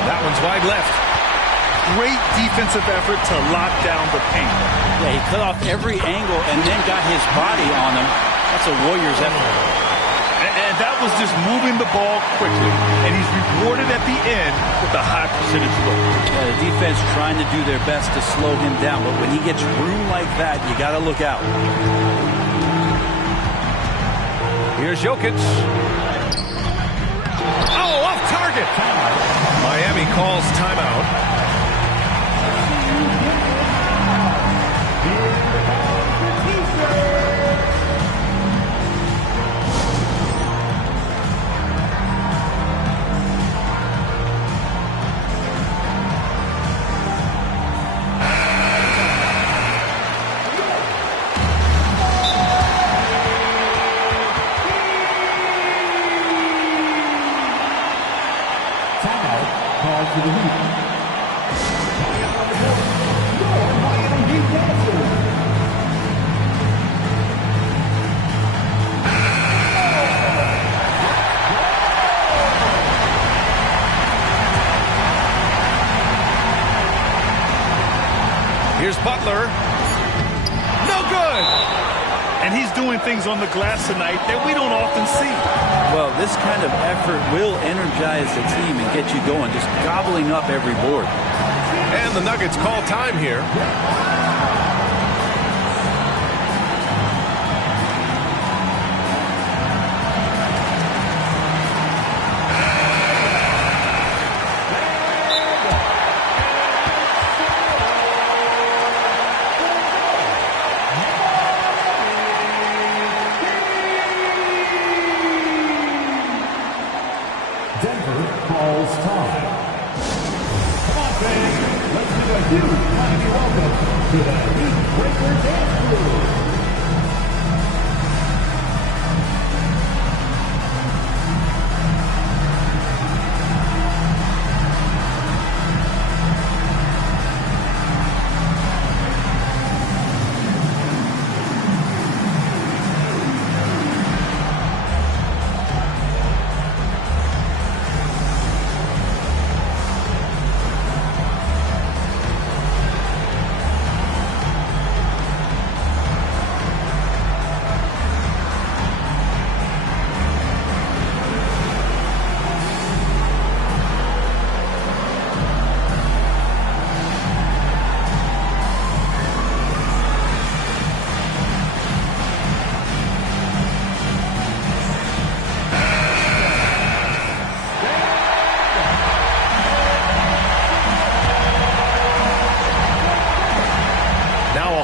That one's wide left. Great defensive effort to lock down the paint. Yeah, he cut off every angle and then got his body on him. That's a Warriors effort. And that was just moving the ball quickly. And he's rewarded at the end with a high percentage look. Yeah, the defense trying to do their best to slow him down. But when he gets room like that, you got to look out. Here's Jokic. Oh, off target. Miami calls timeout. Here's Butler. No good. And he's doing things on the glass tonight that we don't often see. Well, this kind of effort will energize the team and get you going, just gobbling up every board. And the Nuggets call time here. Denver calls time. Come on, fans. Let's give a huge mighty welcome to the Heat Breaker Dance Crew.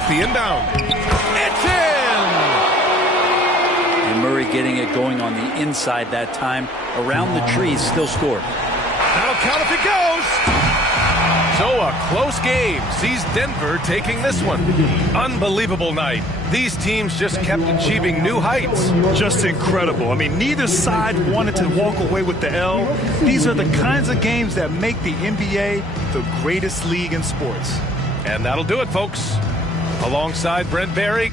The inbound. It's in! And Murray getting it going on the inside that time. Around the trees, still scored. That'll count if it goes! So a close game sees Denver taking this one. Unbelievable night. These teams just kept achieving new heights. Just incredible. I mean, neither side wanted to walk away with the L. These are the kinds of games that make the NBA the greatest league in sports. And that'll do it, folks. Alongside Brent Barry,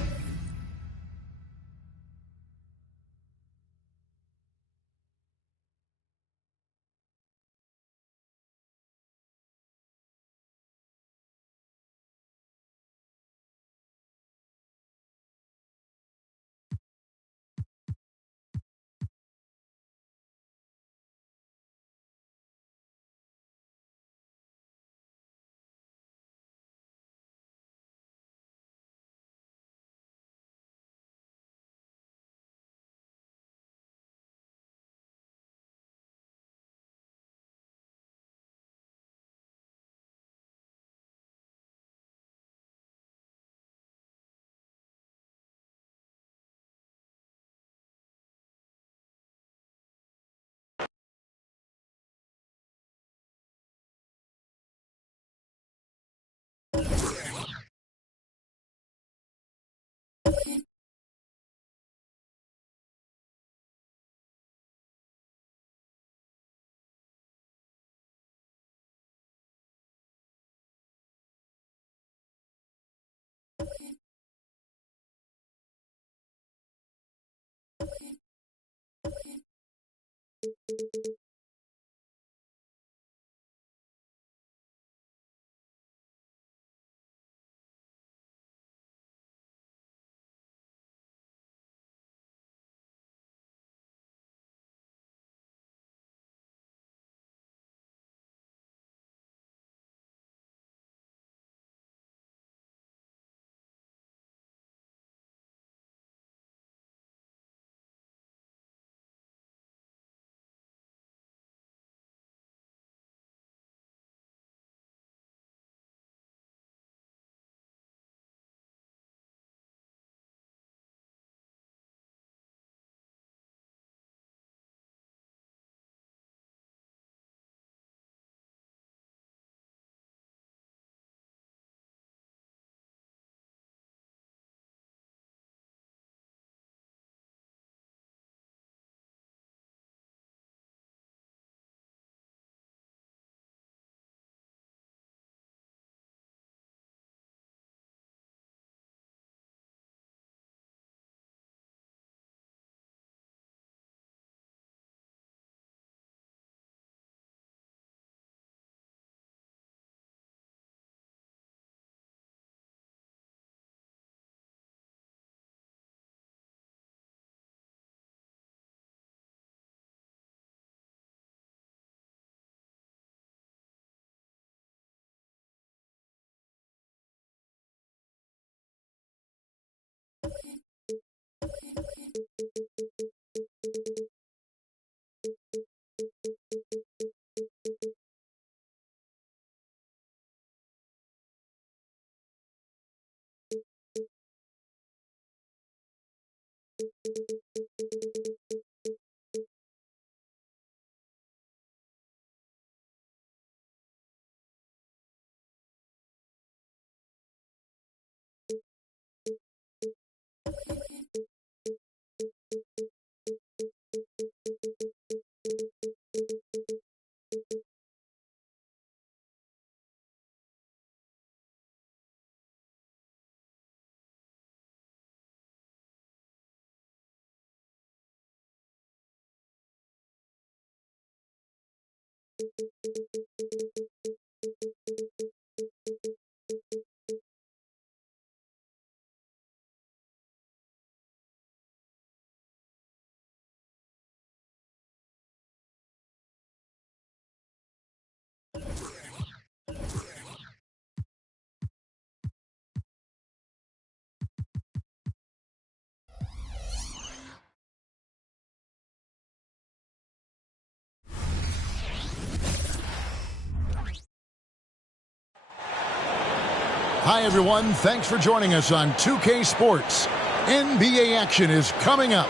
Hi, everyone. Thanks for joining us on 2K Sports. NBA action is coming up.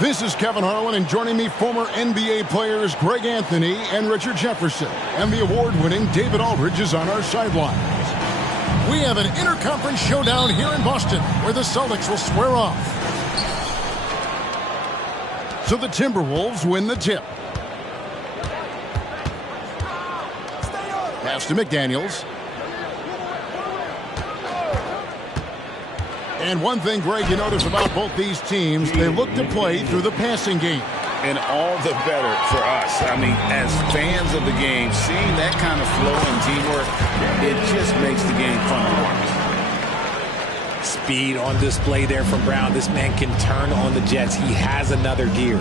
This is Kevin Harlan, and joining me, former NBA players Greg Anthony and Richard Jefferson. And the award-winning David Aldridge is on our sidelines. We have an interconference showdown here in Boston, where the Celtics will square off. So the Timberwolves win the tip. Pass to McDaniels. And one thing, Greg, you notice about both these teams, they look to play through the passing game. And all the better for us. I mean, as fans of the game, seeing that kind of flow and teamwork, it just makes the game fun to watch. Speed on display there from Brown. This man can turn on the Jets. He has another gear.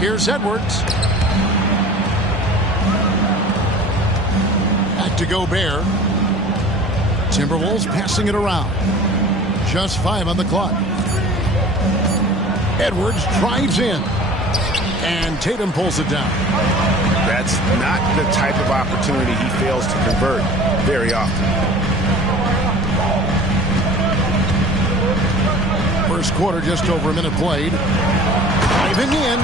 Here's Edwards. Back to Gobert. Timberwolves passing it around. Just 5 on the clock. Edwards drives in. And Tatum pulls it down. That's not the type of opportunity he fails to convert very often. First quarter, just over a minute played. Driving in.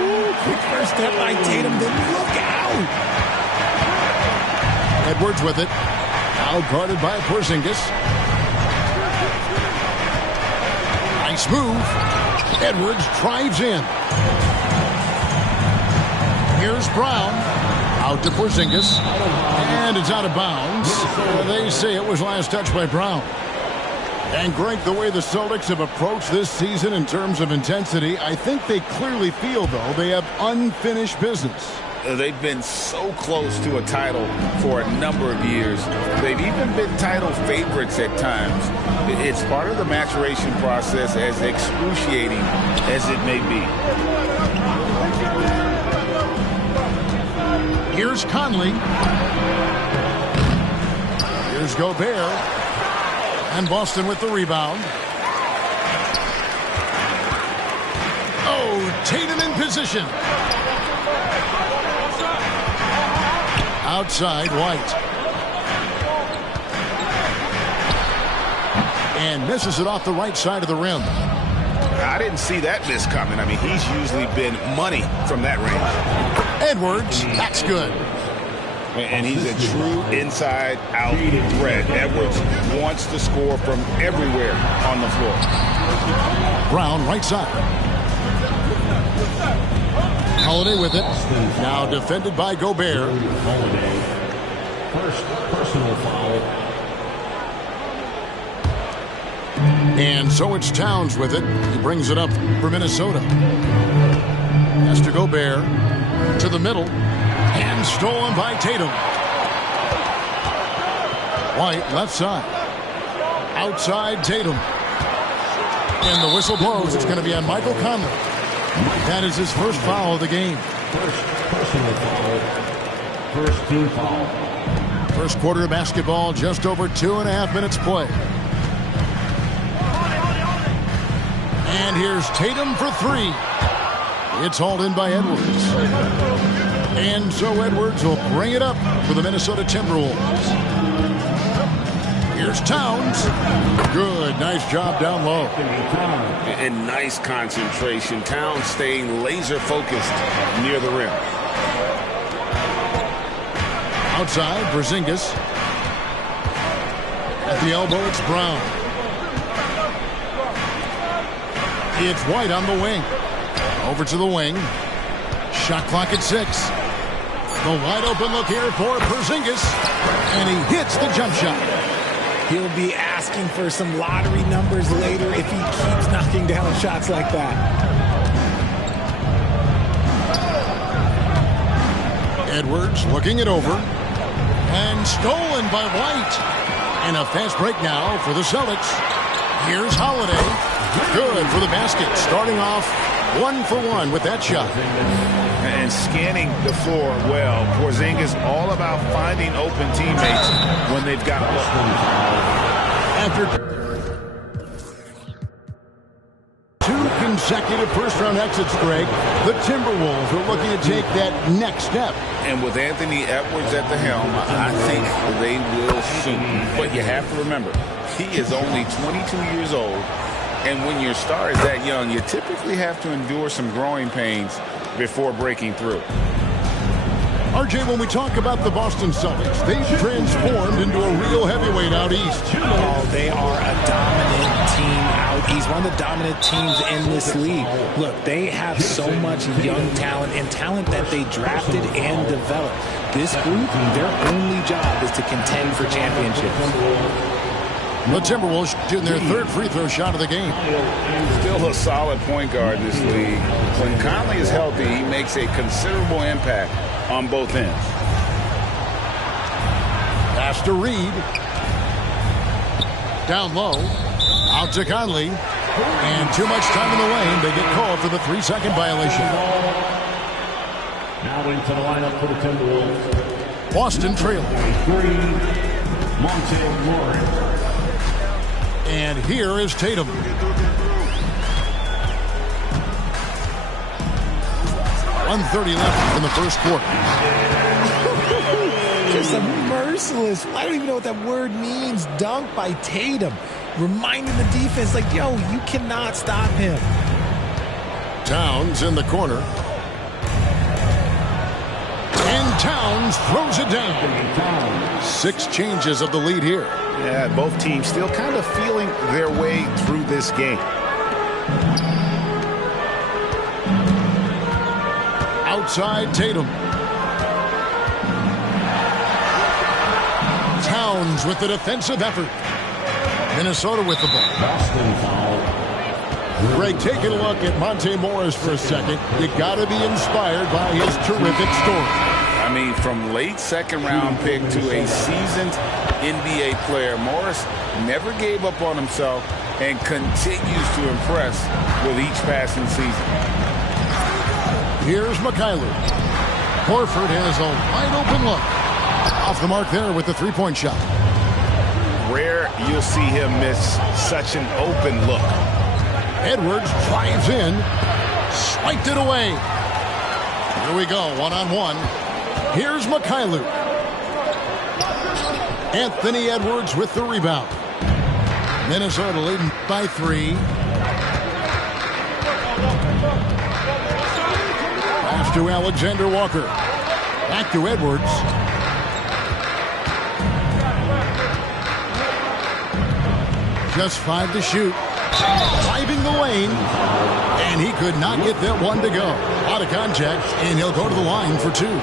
Ooh, quick first step by Tatum. Then look out. Edwards with it. Now guarded by Porzingis. Nice move. Edwards drives in. Here's Brown. Out to Porzingis. And it's out of bounds. They say it was last touched by Brown. And Greg, the way the Celtics have approached this season in terms of intensity, I think they clearly feel, though, they have unfinished business. They've been so close to a title for a number of years. They've even been title favorites at times. It's part of the maturation process, as excruciating as it may be. Here's Conley. Here's Gobert. And Boston with the rebound. Oh, Tatum in position. Outside, White. And misses it off the right side of the rim. I didn't see that miss coming. I mean, he's usually been money from that range. Edwards, that's good. And he's a true inside-out threat. Edwards wants to score from everywhere on the floor. Brown, right side. Holiday with it. Now defended by Gobert. Holiday. First personal foul. And so it's Towns with it. He brings it up for Minnesota. Has to Gobert. To the middle. And stolen by Tatum. White, left side. Outside Tatum. And the whistle blows. It's going to be on Michael Conley. That is his first foul of the game. First personal foul. First team foul. First quarter of basketball, just over 2.5 minutes play. And here's Tatum for three. It's hauled in by Edwards. And so Edwards will bring it up for the Minnesota Timberwolves. Here's Towns. Good. Nice job down low. And nice concentration. Towns staying laser focused near the rim. Outside, Porzingis. At the elbow, it's Brown. It's White on the wing. Over to the wing. Shot clock at 6. The wide open look here for Porzingis. And he hits the jump shot. He'll be asking for some lottery numbers later if he keeps knocking down shots like that. Edwards looking it over. And stolen by White. And a fast break now for the Celtics. Here's Holiday. Good for the basket. Starting off 1 for 1 with that shot. And scanning the floor well. Porzingis all about finding open teammates when they've got a look. After 2 consecutive first-round exits, Greg, the Timberwolves are looking to take that next step. And with Anthony Edwards at the helm, I think they will soon. But you have to remember, he is only 22 years old. And when your star is that young, you typically have to endure some growing pains before breaking through. RJ, when we talk about the Boston Celtics, they've transformed into a real heavyweight out east. Oh, they are a dominant team out east, one of the dominant teams in this league. Look, they have so much young talent and talent that they drafted and developed. This group, their only job is to contend for championships. The Timberwolves shooting their third free throw shot of the game. Still a solid point guard in this league. When Conley is healthy, he makes a considerable impact on both ends. Pass to Reed. Down low. Out to Conley. And too much time in the lane. They get called for the 3-second violation. Now into the lineup for the Timberwolves. Boston trailing. 3, Monte Morris. And here is Tatum. 1:30 left in the first quarter. Just a merciless, I don't even know what that word means, dunk by Tatum. Reminding the defense, like, yo, you cannot stop him. Towns in the corner. And Towns throws it down. 6 changes of the lead here. Yeah, both teams still kind of feeling their way through this game. Outside Tatum. Towns with the defensive effort. Minnesota with the ball. Boston foul. Greg, taking a look at Monte Morris for a second. You got to be inspired by his terrific story. I mean, from late second-round pick to a seasoned NBA player, Morris never gave up on himself and continues to impress with each passing season. Here's Mikhailuk. Horford has a wide-open look. Off the mark there with the three-point shot. Rare you'll see him miss such an open look. Edwards drives in. Swiped it away. Here we go, one-on-one. Here's Mikhailuk. Anthony Edwards with the rebound. Minnesota leading by 3. Pass to Alexander Walker. Back to Edwards. Just 5 to shoot. Driving the lane. And he could not get that one to go. Out of contact, and he'll go to the line for 2.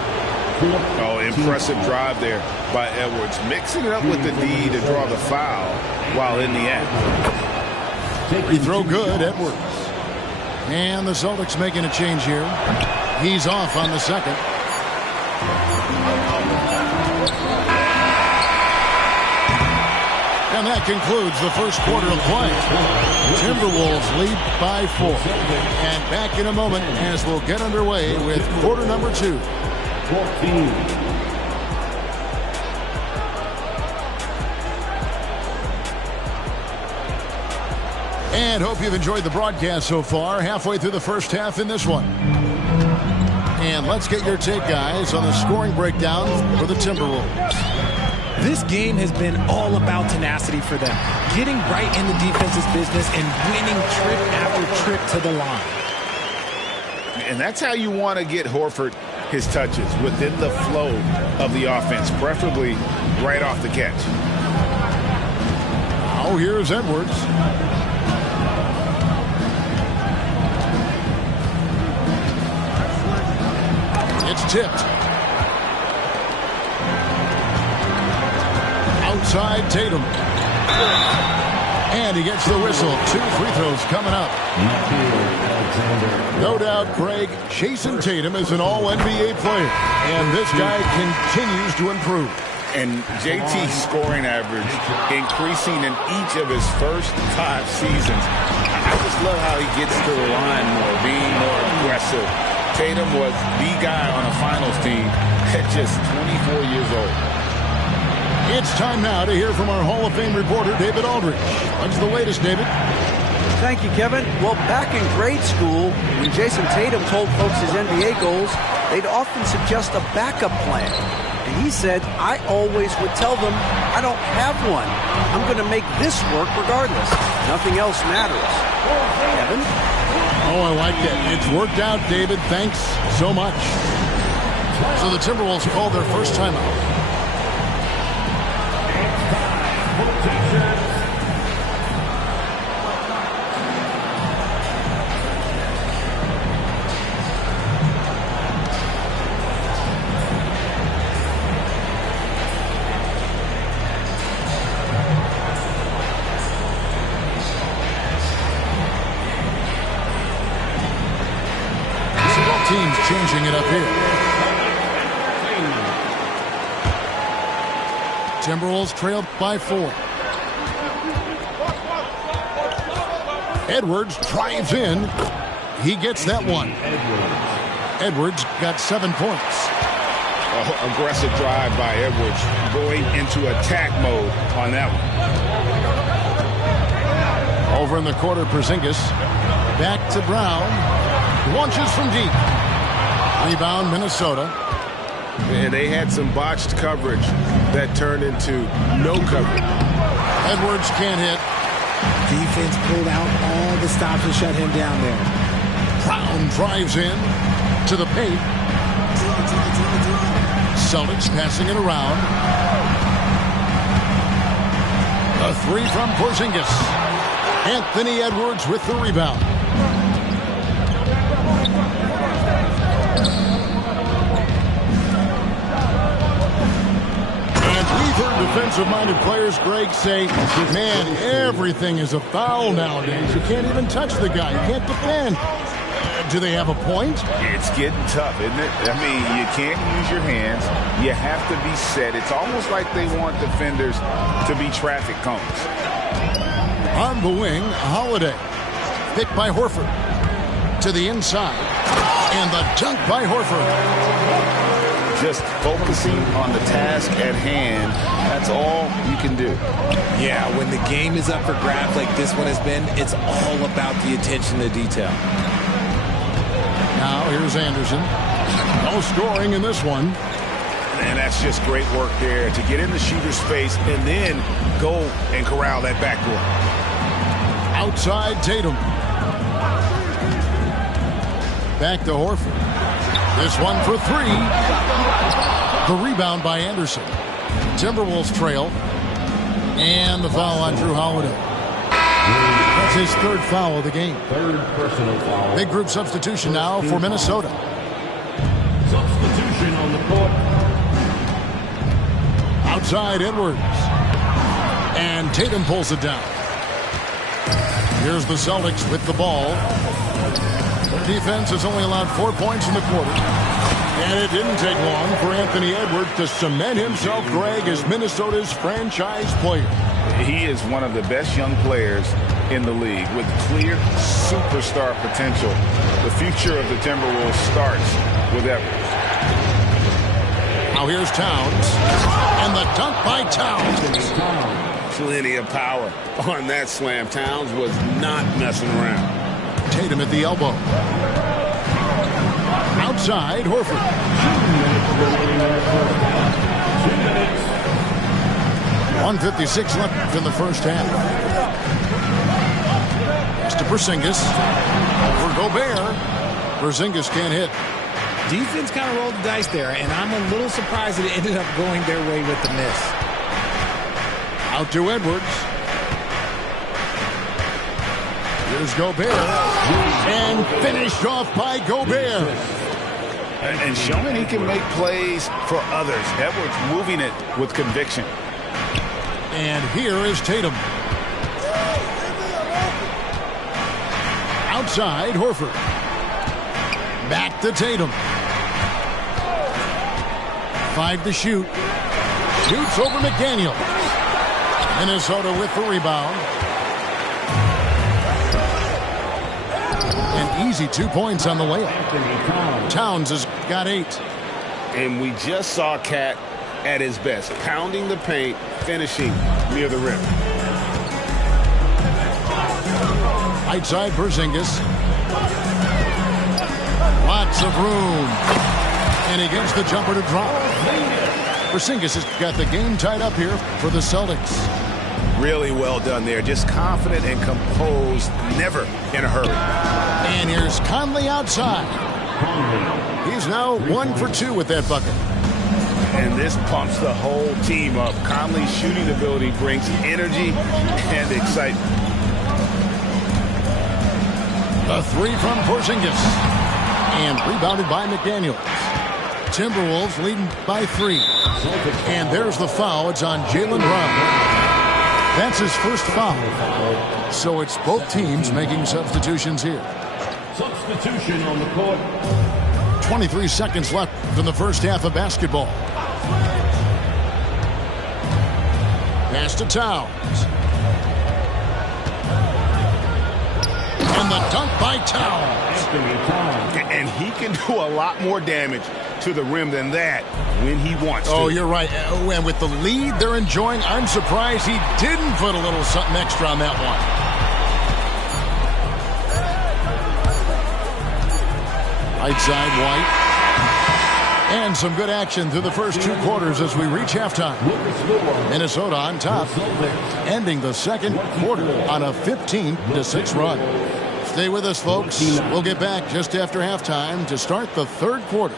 Oh, impressive drive there by Edwards. Mixing it up with the D to draw the foul while in the act. Free throw good, Edwards. And the Celtics making a change here. He's off on the second. And that concludes the first quarter of play. Timberwolves lead by 4. And back in a moment as we'll get underway with quarter number 2. 14. And hope you've enjoyed the broadcast so far. Halfway through the first half in this one. And let's get your take, guys, on the scoring breakdown for the Timberwolves. This game has been all about tenacity for them, getting right in the defense's business and winning trip after trip to the line. And that's how you want to get Horford his touches, within the flow of the offense, preferably right off the catch. Oh, here's Edwards. It's tipped. Outside Tatum. And he gets the whistle. 2 free throws coming up. No doubt, Craig, Jason Tatum is an all-NBA player. And this guy continues to improve. And JT's scoring average increasing in each of his first 5 seasons. I just love how he gets to the line more, being more aggressive. Tatum was the guy on a finals team at just 24 years old. It's time now to hear from our Hall of Fame reporter, David Aldridge. What's the latest, David? Thank you, Kevin. Well, back in grade school, when Jason Tatum told folks his NBA goals, they'd often suggest a backup plan. And he said, I always would tell them, I don't have one. I'm going to make this work regardless. Nothing else matters. Kevin? Oh, I like that. It's worked out, David. Thanks so much. So the Timberwolves called their first timeout. Teams changing it up here. Timberwolves trailed by 4. Edwards drives in. He gets that one. Edwards got 7 points. Oh, aggressive drive by Edwards, going into attack mode on that one. Over in the quarter, Porzingis. Back to Brown. Launches from deep. Rebound, Minnesota. And they had some botched coverage that turned into no coverage. Edwards can't hit. Defense pulled out all the stops to shut him down there. Brown drives in to the paint. Celtics passing it around. A three from Porzingis. Anthony Edwards with the rebound. And we've heard defensive-minded players, Greg, say, man, everything is a foul nowadays. You can't even touch the guy. You can't defend. Do they have a point? It's getting tough, isn't it? I mean, you can't use your hands. You have to be set. It's almost like they want defenders to be traffic cones. On the wing, Holiday. Picked by Horford. To the inside. And the dunk by Horford. Just focusing on the task at hand. That's all you can do. Yeah, when the game is up for grabs like this one has been, it's all about the attention to detail. Now here's Anderson. No scoring in this one. And that's just great work there to get in the shooter's face and then go and corral that backcourt. Outside Tatum. Back to Horford. This one for three. The rebound by Anderson. Timberwolves trail. And the foul on Drew Holiday. That's his third foul of the game. Third personal foul. Big group substitution now for Minnesota. Substitution on the court. Outside Edwards. And Tatum pulls it down. Here's the Celtics with the ball. Their defense has only allowed 4 points in the quarter. And it didn't take long for Anthony Edwards to cement himself, Greg, as Minnesota's franchise player. He is one of the best young players in the league with clear superstar potential. The future of the Timberwolves starts with Edwards. Now here's Towns. And the dunk by Towns. Plenty of power on that slam. Towns was not messing around. Tatum at the elbow. Outside, Horford. 1:56 left in the first half. It's to Porzingis. For Gobert. Porzingis can't hit. Defense kind of rolled the dice there, and I'm a little surprised that it ended up going their way with the miss. Out to Edwards. Here's Gobert. And finished off by Gobert. And showing he can make plays for others. Edwards moving it with conviction. And here is Tatum. Outside, Horford. Back to Tatum. 5 to shoot. Shoots over McDaniel. Minnesota with the rebound. An easy 2 points on the layup. Towns has got 8. And we just saw Cat at his best, pounding the paint, finishing near the rim. Outside Porzingis. Lots of room. And he gets the jumper to drop. Porzingis has got the game tied up here for the Celtics. Really well done there. Just confident and composed, never in a hurry. And here's Conley outside. He's now 1 for 2 with that bucket. And this pumps the whole team up. Conley's shooting ability brings energy and excitement. A 3 from Porzingis. And rebounded by McDaniels. Timberwolves leading by 3. And there's the foul. It's on Jaylen Brown. That's his first foul. So it's both teams making substitutions here. Substitution on the court. 23 seconds left in the first half of basketball. Pass to Towns. And the dunk by Towns. And he can do a lot more damage to the rim than that when he wants to. Oh, you're right. And with the lead they're enjoying, I'm surprised he didn't put a little something extra on that one. Right side, White. And some good action through the first 2 quarters as we reach halftime. Minnesota on top, ending the second quarter on a 15-6 run. Stay with us, folks. We'll get back just after halftime to start the third quarter.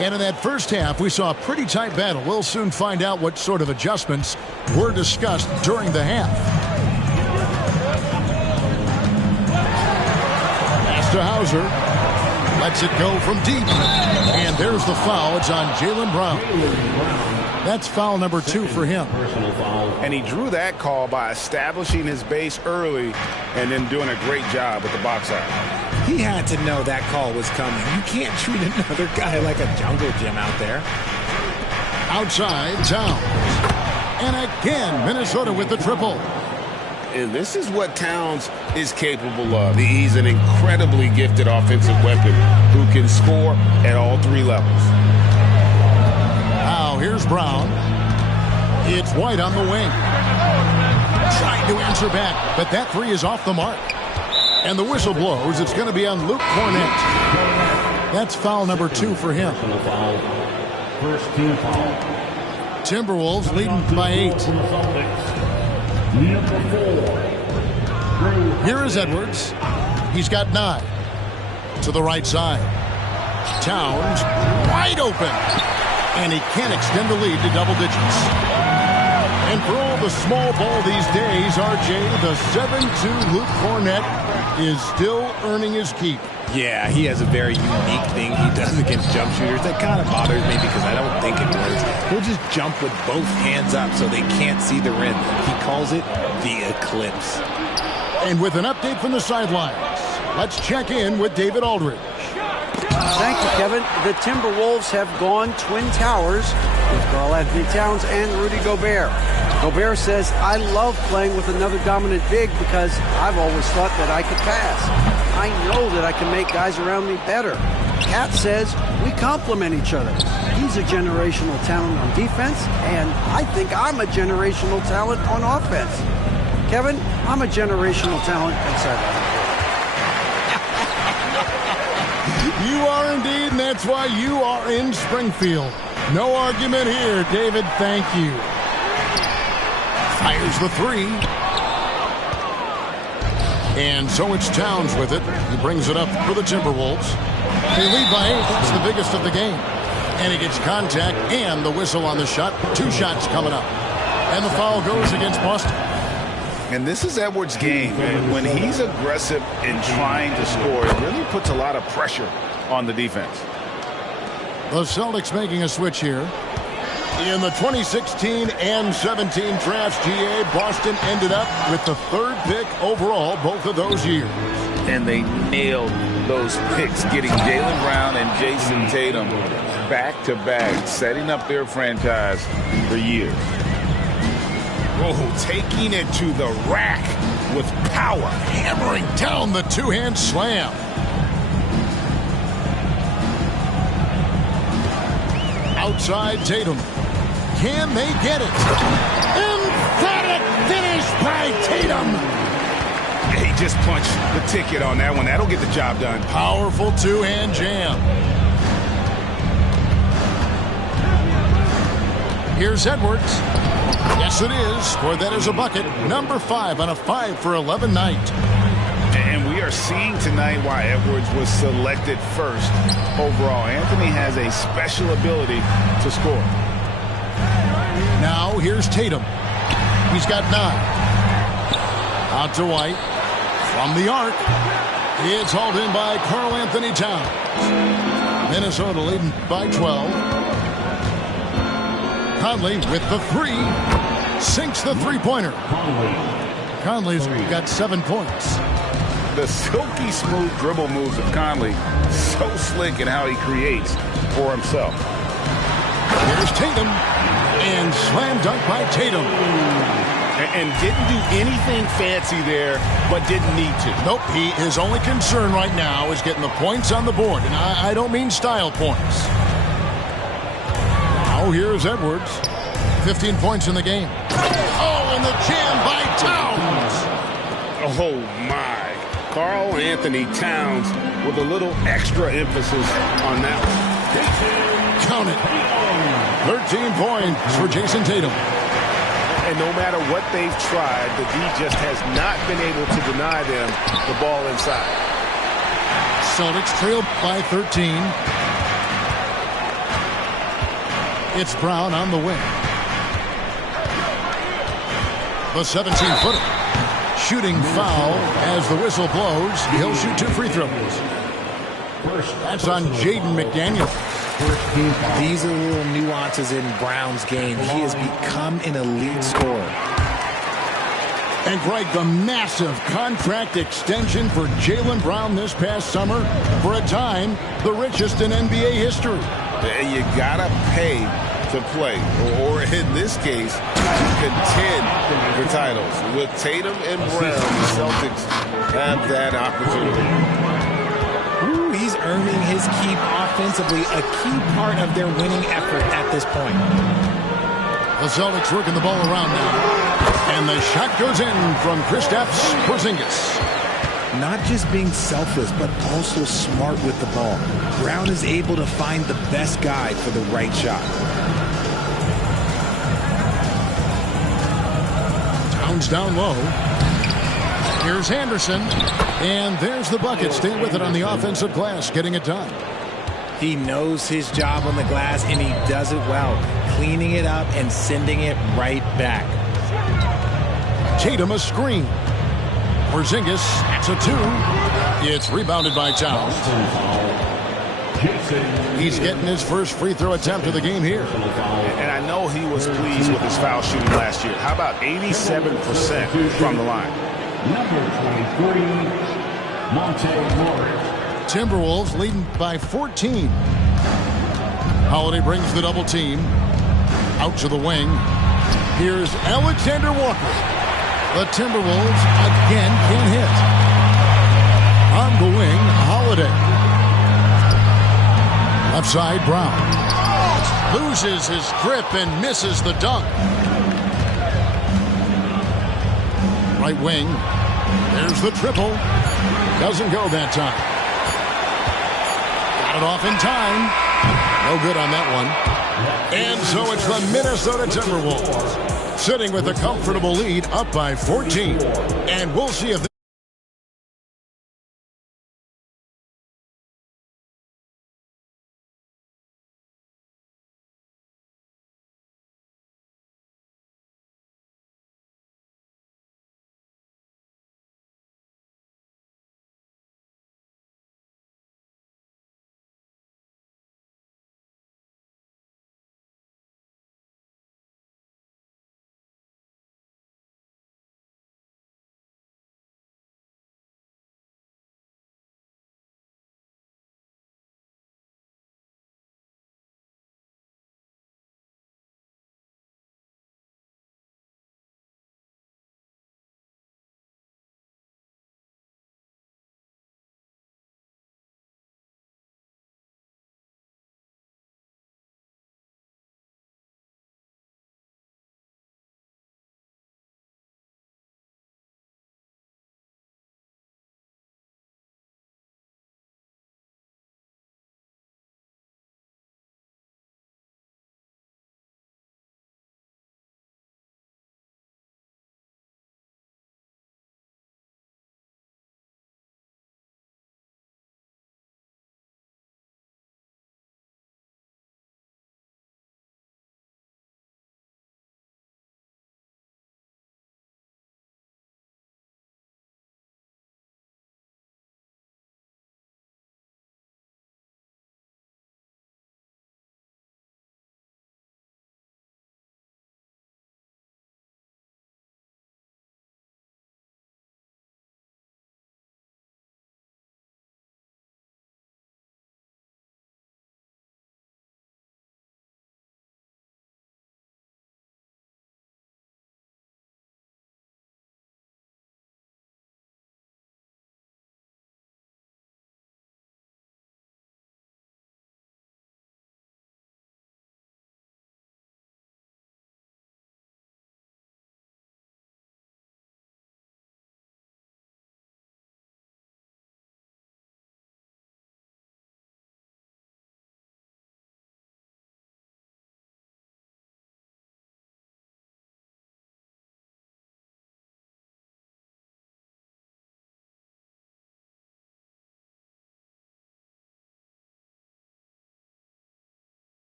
And in that first half, we saw a pretty tight battle. We'll soon find out what sort of adjustments were discussed during the half. Pass to Hauser. Lets it go from deep. And there's the foul. It's on Jaylen Brown. That's foul number 2 for him. And he drew that call by establishing his base early and then doing a great job with the box out. He had to know that call was coming. You can't treat another guy like a jungle gym out there. Outside, Towns. And again, Minnesota with the triple. And this is what Towns is capable of. He's an incredibly gifted offensive weapon who can score at all 3 levels. Now here's Brown. It's White on the wing. Trying to answer back, but that 3 is off the mark. And the whistle blows. It's going to be on Luke Cornett. That's foul number 2 for him. First team foul. Timberwolves leading by 8. Number 4. Here is Edwards. He's got 9. To the right side. Towns wide open. And he can't extend the lead to double digits. And for all the small ball these days, RJ, the 7'2" Luke Cornett is still earning his keep. Yeah, he has a very unique thing he does against jump shooters. That kind of bothers me because I don't think it works. He'll just jump with both hands up so they can't see the rim. He calls it the eclipse. And with an update from the sidelines, let's check in with David Aldridge. Thank you, Kevin. The Timberwolves have gone Twin Towers with Karl-Anthony Towns and Rudy Gobert. Gobert says, I love playing with another dominant big because I've always thought that I could pass. I know that I can make guys around me better. Cat says, we complement each other. He's a generational talent on defense, and I think I'm a generational talent on offense. Kevin, I'm a generational talent inside the court. You are indeed, and that's why you are in Springfield. No argument here, David. Thank you. Fires the 3. And so it's Towns with it. He brings it up for the Timberwolves. They lead by 8. That's the biggest of the game. And he gets contact and the whistle on the shot. 2 shots coming up. And the foul goes against Boston. And this is Edwards' game. And when he's aggressive in trying to score, it really puts a lot of pressure on the defense. The Celtics making a switch here. In the 2016 and 17 drafts, GA, Boston ended up with the 3rd pick overall both of those years. And they nailed those picks, getting Jaylen Brown and Jason Tatum back-to-back, setting up their franchise for years. Oh, taking it to the rack with power. Hammering down the 2-hand slam. Outside Tatum. Can they get it? Emphatic finish by Tatum. He just punched the ticket on that one. That'll get the job done. Powerful 2-hand jam. Here's Edwards. Yes, it is. Scored that as a bucket. Number 5 on a 5-for-11 night. And we are seeing tonight why Edwards was selected first overall. Anthony has a special ability to score. Now here's Tatum. He's got 9. Out to White. From the arc. It's hauled in by Karl-Anthony Towns. Minnesota leading by 12. Conley with the 3. Sinks the 3-pointer. Conley's got 7 points. The silky smooth dribble moves of Conley, so slick in how he creates for himself. Here's Tatum. And slam dunk by Tatum. And didn't do anything fancy there, but didn't need to. Nope, his only concern right now is getting the points on the board. And I don't mean style points. Now here's Edwards. 15 points in the game. Oh, and the jam by Towns. Oh, my. Karl-Anthony Towns with a little extra emphasis on that one. Count it. 13 points for Jason Tatum. And no matter what they've tried, the D just has not been able to deny them the ball inside. Celtics trail by 13. It's Brown on the wing. The 17-footer. Shooting foul as the whistle blows. He'll shoot 2 free throws. That's on Jaden McDaniel. These are little nuances in Brown's game. He has become an elite scorer. And Greg, the massive contract extension for Jaylen Brown this past summer, for a time, the richest in NBA history. You gotta pay to play, or in this case, to contend for titles. With Tatum and Brown, the Celtics have that opportunity. Ooh, he's earning his keep offensively, a key part of their winning effort at this point. The Celtics working the ball around now. And the shot goes in from Kristaps Porzingis. Not just being selfless, but also smart with the ball. Brown is able to find the best guy for the right shot. Towns down low. Here's Anderson. And there's the bucket. Stay with it on the offensive glass, getting it done. He knows his job on the glass, and he does it well, cleaning it up and sending it right back. Tatum a screen. Porzingis to 2. It's rebounded by Towns. He's getting his first free throw attempt of the game here. And I know he was pleased with his foul shooting last year. How about 87% from the line? Number 23, Monte Morris. Timberwolves leading by 14. Holiday brings the double team. Out to the wing. Here's Alexander Walker. The Timberwolves again can't hit. On the wing, Holiday. Left side, Brown. Loses his grip and misses the dunk. Right wing. There's the triple. Doesn't go that time. Got it off in time. No good on that one. And so it's the Minnesota Timberwolves sitting with a comfortable lead, up by 14. And we'll see if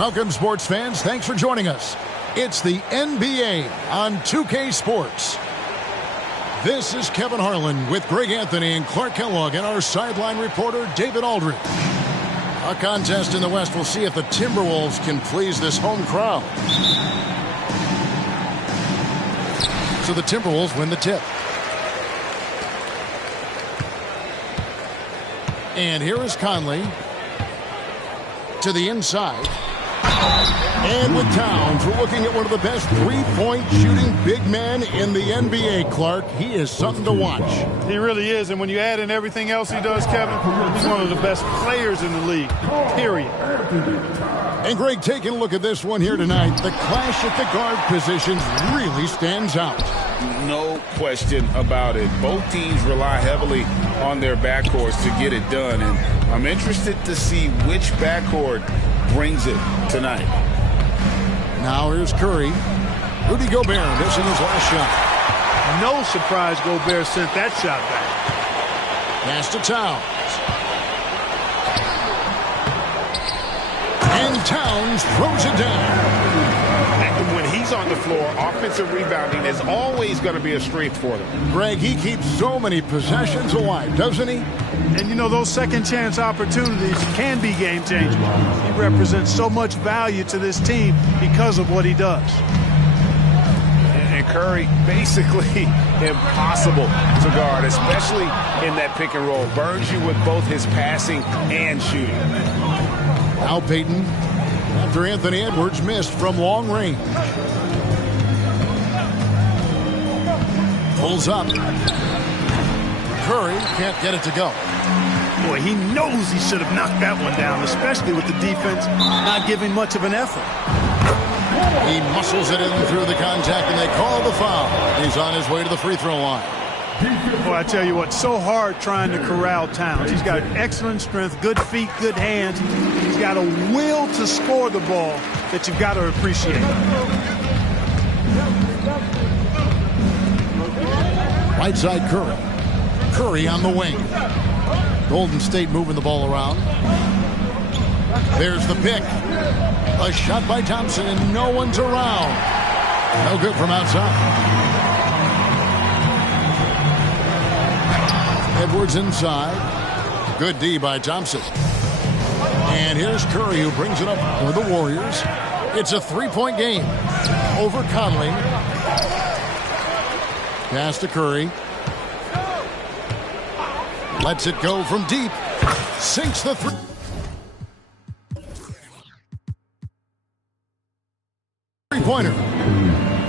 Welcome, sports fans. Thanks for joining us. It's the NBA on 2K Sports. This is Kevin Harlan with Greg Anthony and Clark Kellogg and our sideline reporter, David Aldridge. A contest in the West will see if the Timberwolves can please this home crowd. So the Timberwolves win the tip. And here is Conley to the inside. And with Towns, we're looking at one of the best three-point shooting big men in the NBA, Clark. He is something to watch. He really is, and when you add in everything else he does, Kevin, he's one of the best players in the league, period. And Greg, taking a look at this one here tonight, the clash at the guard positions really stands out. No question about it. Both teams rely heavily on their backcourts to get it done, and I'm interested to see which backcourt brings it tonight. Now here's Curry. Rudy Gobert missing his last shot. No surprise Gobert sent that shot back. Pass to Towns. And Towns throws it down. And when he's on the floor, offensive rebounding is always going to be a strength for them. Greg, he keeps so many possessions alive, doesn't he? And, you know, those second-chance opportunities can be game-changing. He represents so much value to this team because of what he does. And Curry, basically impossible to guard, especially in that pick and roll. Burns you with both his passing and shooting. Now Payton, after Anthony Edwards missed from long range. Pulls up. Curry can't get it to go. Boy, he knows he should have knocked that one down, especially with the defense not giving much of an effort. He muscles it in through the contact, and they call the foul. He's on his way to the free throw line. Boy, I tell you what, so hard trying to corral Towns. He's got excellent strength, good feet, good hands. He's got a will to score the ball that you've got to appreciate. Right side Curry. Curry on the wing. Golden State moving the ball around. There's the pick. A shot by Thompson, and no one's around. No good from outside. Edwards inside. Good D by Thompson. And here's Curry, who brings it up for the Warriors. It's a three-point game over Conley. Pass to Curry. Lets it go from deep. Sinks the three-pointer.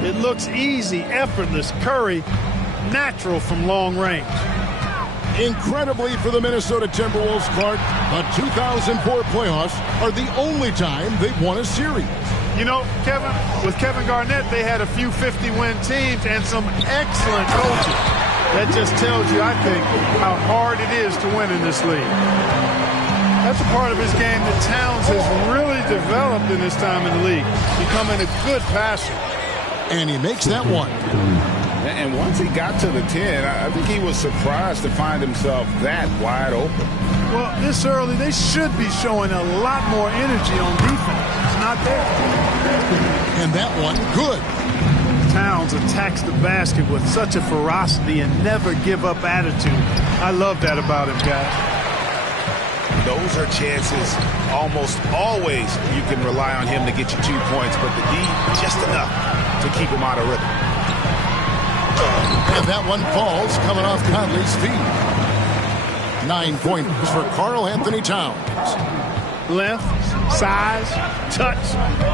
It looks easy, effortless. Curry, natural from long range. Incredibly for the Minnesota Timberwolves, Clark, the 2004 playoffs are the only time they've won a series. You know, Kevin, with Kevin Garnett, they had a few 50-win teams and some excellent coaches. That just tells you, I think, how hard it is to win in this league. That's a part of his game that Towns has really developed in his time in the league, becoming a good passer. And he makes that one. And once he got to the 10, I think he was surprised to find himself that wide open. Well, this early, they should be showing a lot more energy on defense. It's not there. And that one, good. Towns attacks the basket with such a ferocity and never give up attitude. I love that about him, guys. Those are chances almost always you can rely on him to get you 2 points, but the D, just enough to keep him out of rhythm. And that one falls coming off Conley's feet. 9 points for Karl Anthony Towns. Length, size, touch.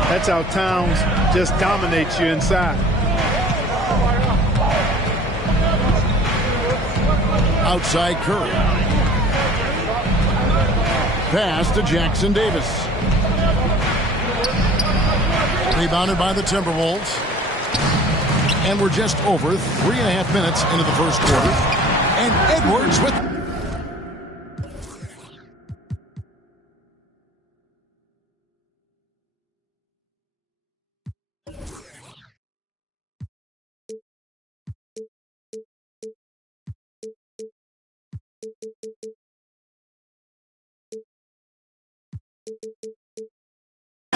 That's how Towns just dominates you inside. Outside Curry. Pass to Jackson Davis. Rebounded by the Timberwolves. And we're just over 3.5 minutes into the first quarter. And Edwards with...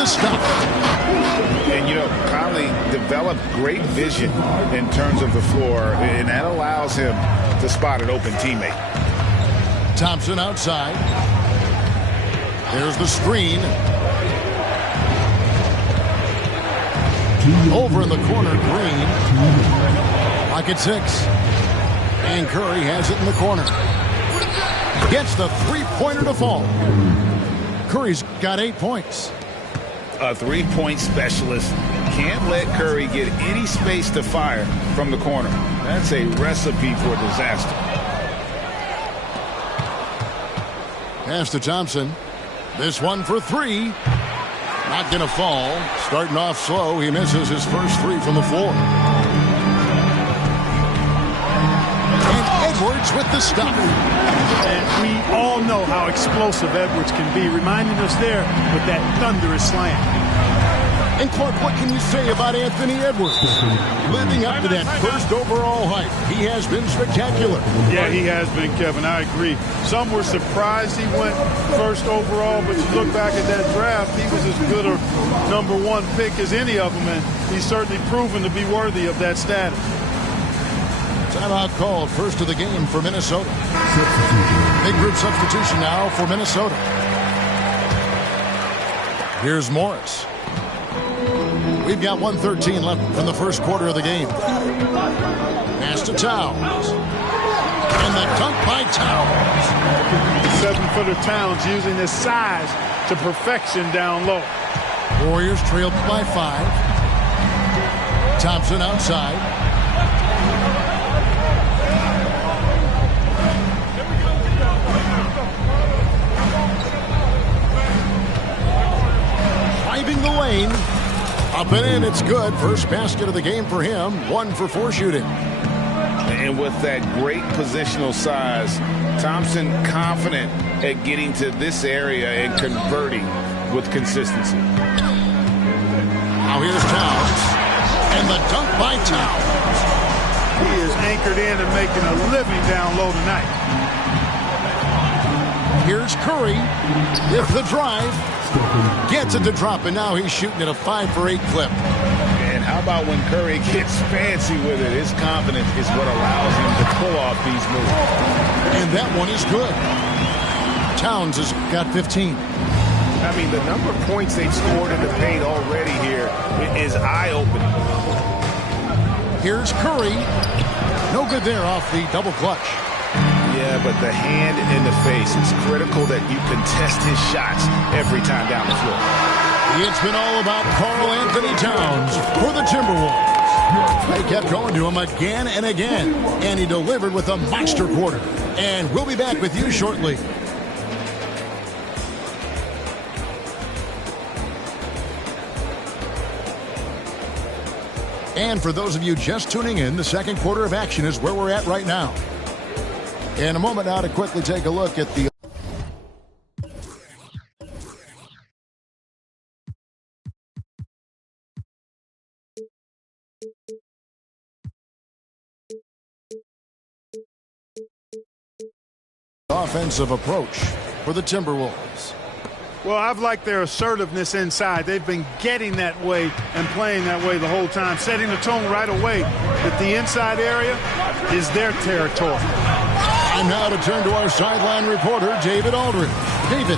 the stop. And, you know, Conley developed great vision in terms of the floor, and that allows him to spot an open teammate. Thompson outside. There's the screen. Over in the corner, Green. Pocket 6. And Curry has it in the corner. Gets the three-pointer to fall. Curry's got 8 points. A three-point specialist can't let Curry get any space to fire from the corner. That's a recipe for disaster. Pass to Thompson. This one for 3. Not going to fall. Starting off slow. He misses his first 3 from the floor. And Edwards with the stop. And we all know how explosive Edwards can be, reminding us there with that thunderous slam. And Clark, what can you say about Anthony Edwards? Living up to that first overall hype, he has been spectacular. Yeah, he has been, Kevin. I agree. Some were surprised he went first overall, but you look back at that draft, he was as good a #1 pick as any of them, and he's certainly proven to be worthy of that status. Timeout called, first of the game for Minnesota. Big group substitution now for Minnesota. Here's Morris. We've got 1:13 left from the first quarter of the game. Pass to Towns. And the dunk by Towns. 7-footer Towns using his size to perfection down low. Warriors trailed by 5. Thompson outside. Driving the lane. Up and in, it's good. First basket of the game for him. 1 for 4 shooting. And with that great positional size, Thompson confident at getting to this area and converting with consistency. Now here's Towns. And the dunk by Towns. He is anchored in and making a living down low tonight. Here's Curry. With the drive. Gets it to drop, and now he's shooting at a 5 for 8 clip. And how about when Curry gets fancy with it? His confidence is what allows him to pull off these moves. And that one is good. Towns has got 15. I mean, the number of points they've scored in the paint already here is eye-opening. Here's Curry. No good there off the double clutch. Yeah, but the hand in the face is critical that you contest his shots every time down the floor. It's been all about Karl Anthony Towns for the Timberwolves. They kept going to him again and again, and he delivered with a monster quarter. And we'll be back with you shortly. And for those of you just tuning in, the second quarter of action is where we're at right now. In a moment now to quickly take a look at the offensive approach for the Timberwolves. Well, I've liked their assertiveness inside. They've been getting that way and playing that way the whole time, setting the tone right away that the inside area is their territory. Time now to turn to our sideline reporter, David Aldridge. David.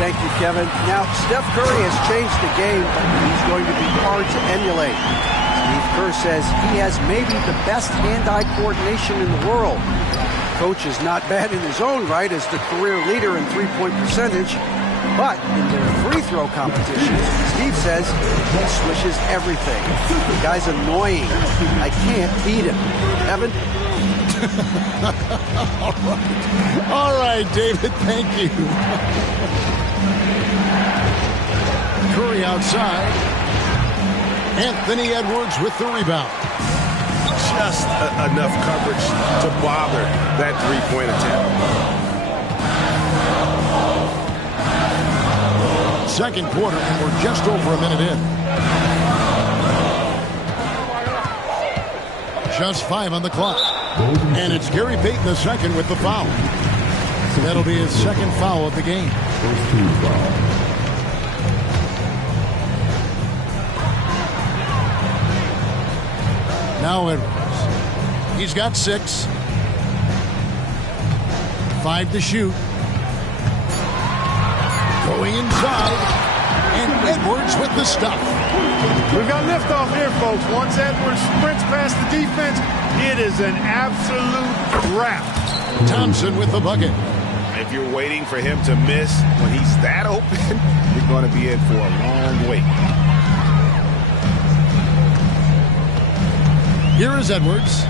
Thank you, Kevin. Now, Steph Curry has changed the game, but he's going to be hard to emulate. Steve Kerr says he has maybe the best hand-eye coordination in the world. Coach is not bad in his own right as the career leader in three-point percentage, but in their free throw competition, Steve says he swishes everything. The guy's annoying. I can't beat him. Evan? All right, David, thank you. Curry outside. Anthony Edwards with the rebound. Just enough coverage to bother that three-point attempt. Second quarter, and we're just over a minute in. Just 5 on the clock. And it's Gary Payton the second with the foul. That'll be his second foul of the game. Now Edwards. He's got 6. 5 to shoot. Going inside. And Edwards with the stuff. We've got liftoff here, folks. Once Edwards sprints past the defense, it is an absolute wrap. Thompson with the bucket. If you're waiting for him to miss when he's that open, you're going to be in for a long wait. Here is Edwards.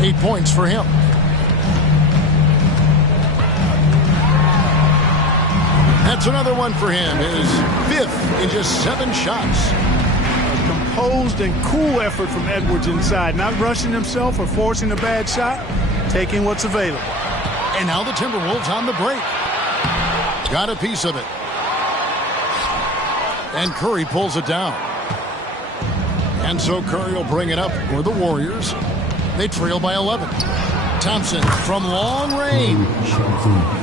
8 points for him. That's another one for him. His 5th in just 7 shots. A composed and cool effort from Edwards inside. Not rushing himself or forcing a bad shot. Taking what's available. And now the Timberwolves on the break. Got a piece of it. And Curry pulls it down. And so Curry will bring it up for the Warriors. They trail by 11. Thompson from long range.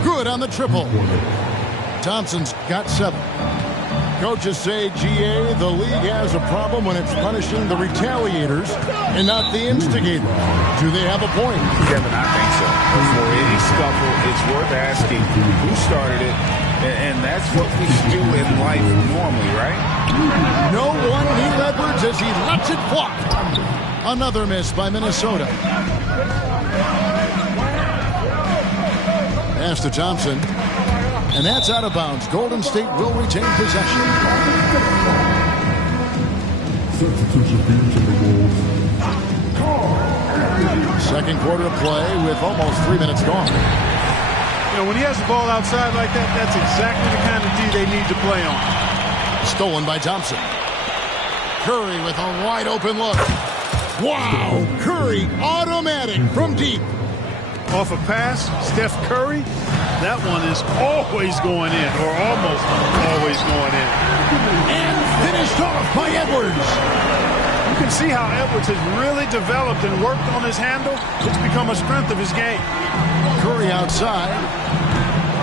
Good on the triple. Thompson's got 7. Coaches say, GA, the league has a problem when it's punishing the retaliators and not the instigators. Do they have a point? Kevin, I think so. For any scuffle, it's worth asking who started it, and that's what we do in life normally, right? No one near Edwards as he lets it fly. Another miss by Minnesota. Pass to Thompson. And that's out of bounds. Golden State will retain possession. Substitution to the Wolves. Second quarter of play with almost 3 minutes gone. You know, when he has the ball outside like that, that's exactly the kind of D they need to play on. Stolen by Thompson. Curry with a wide open look. Wow! Curry automatic from deep. Off a pass, Steph Curry, that one is always going in, or almost always going in. And finished off by Edwards. You can see how Edwards has really developed and worked on his handle. It's become a strength of his game. Curry outside.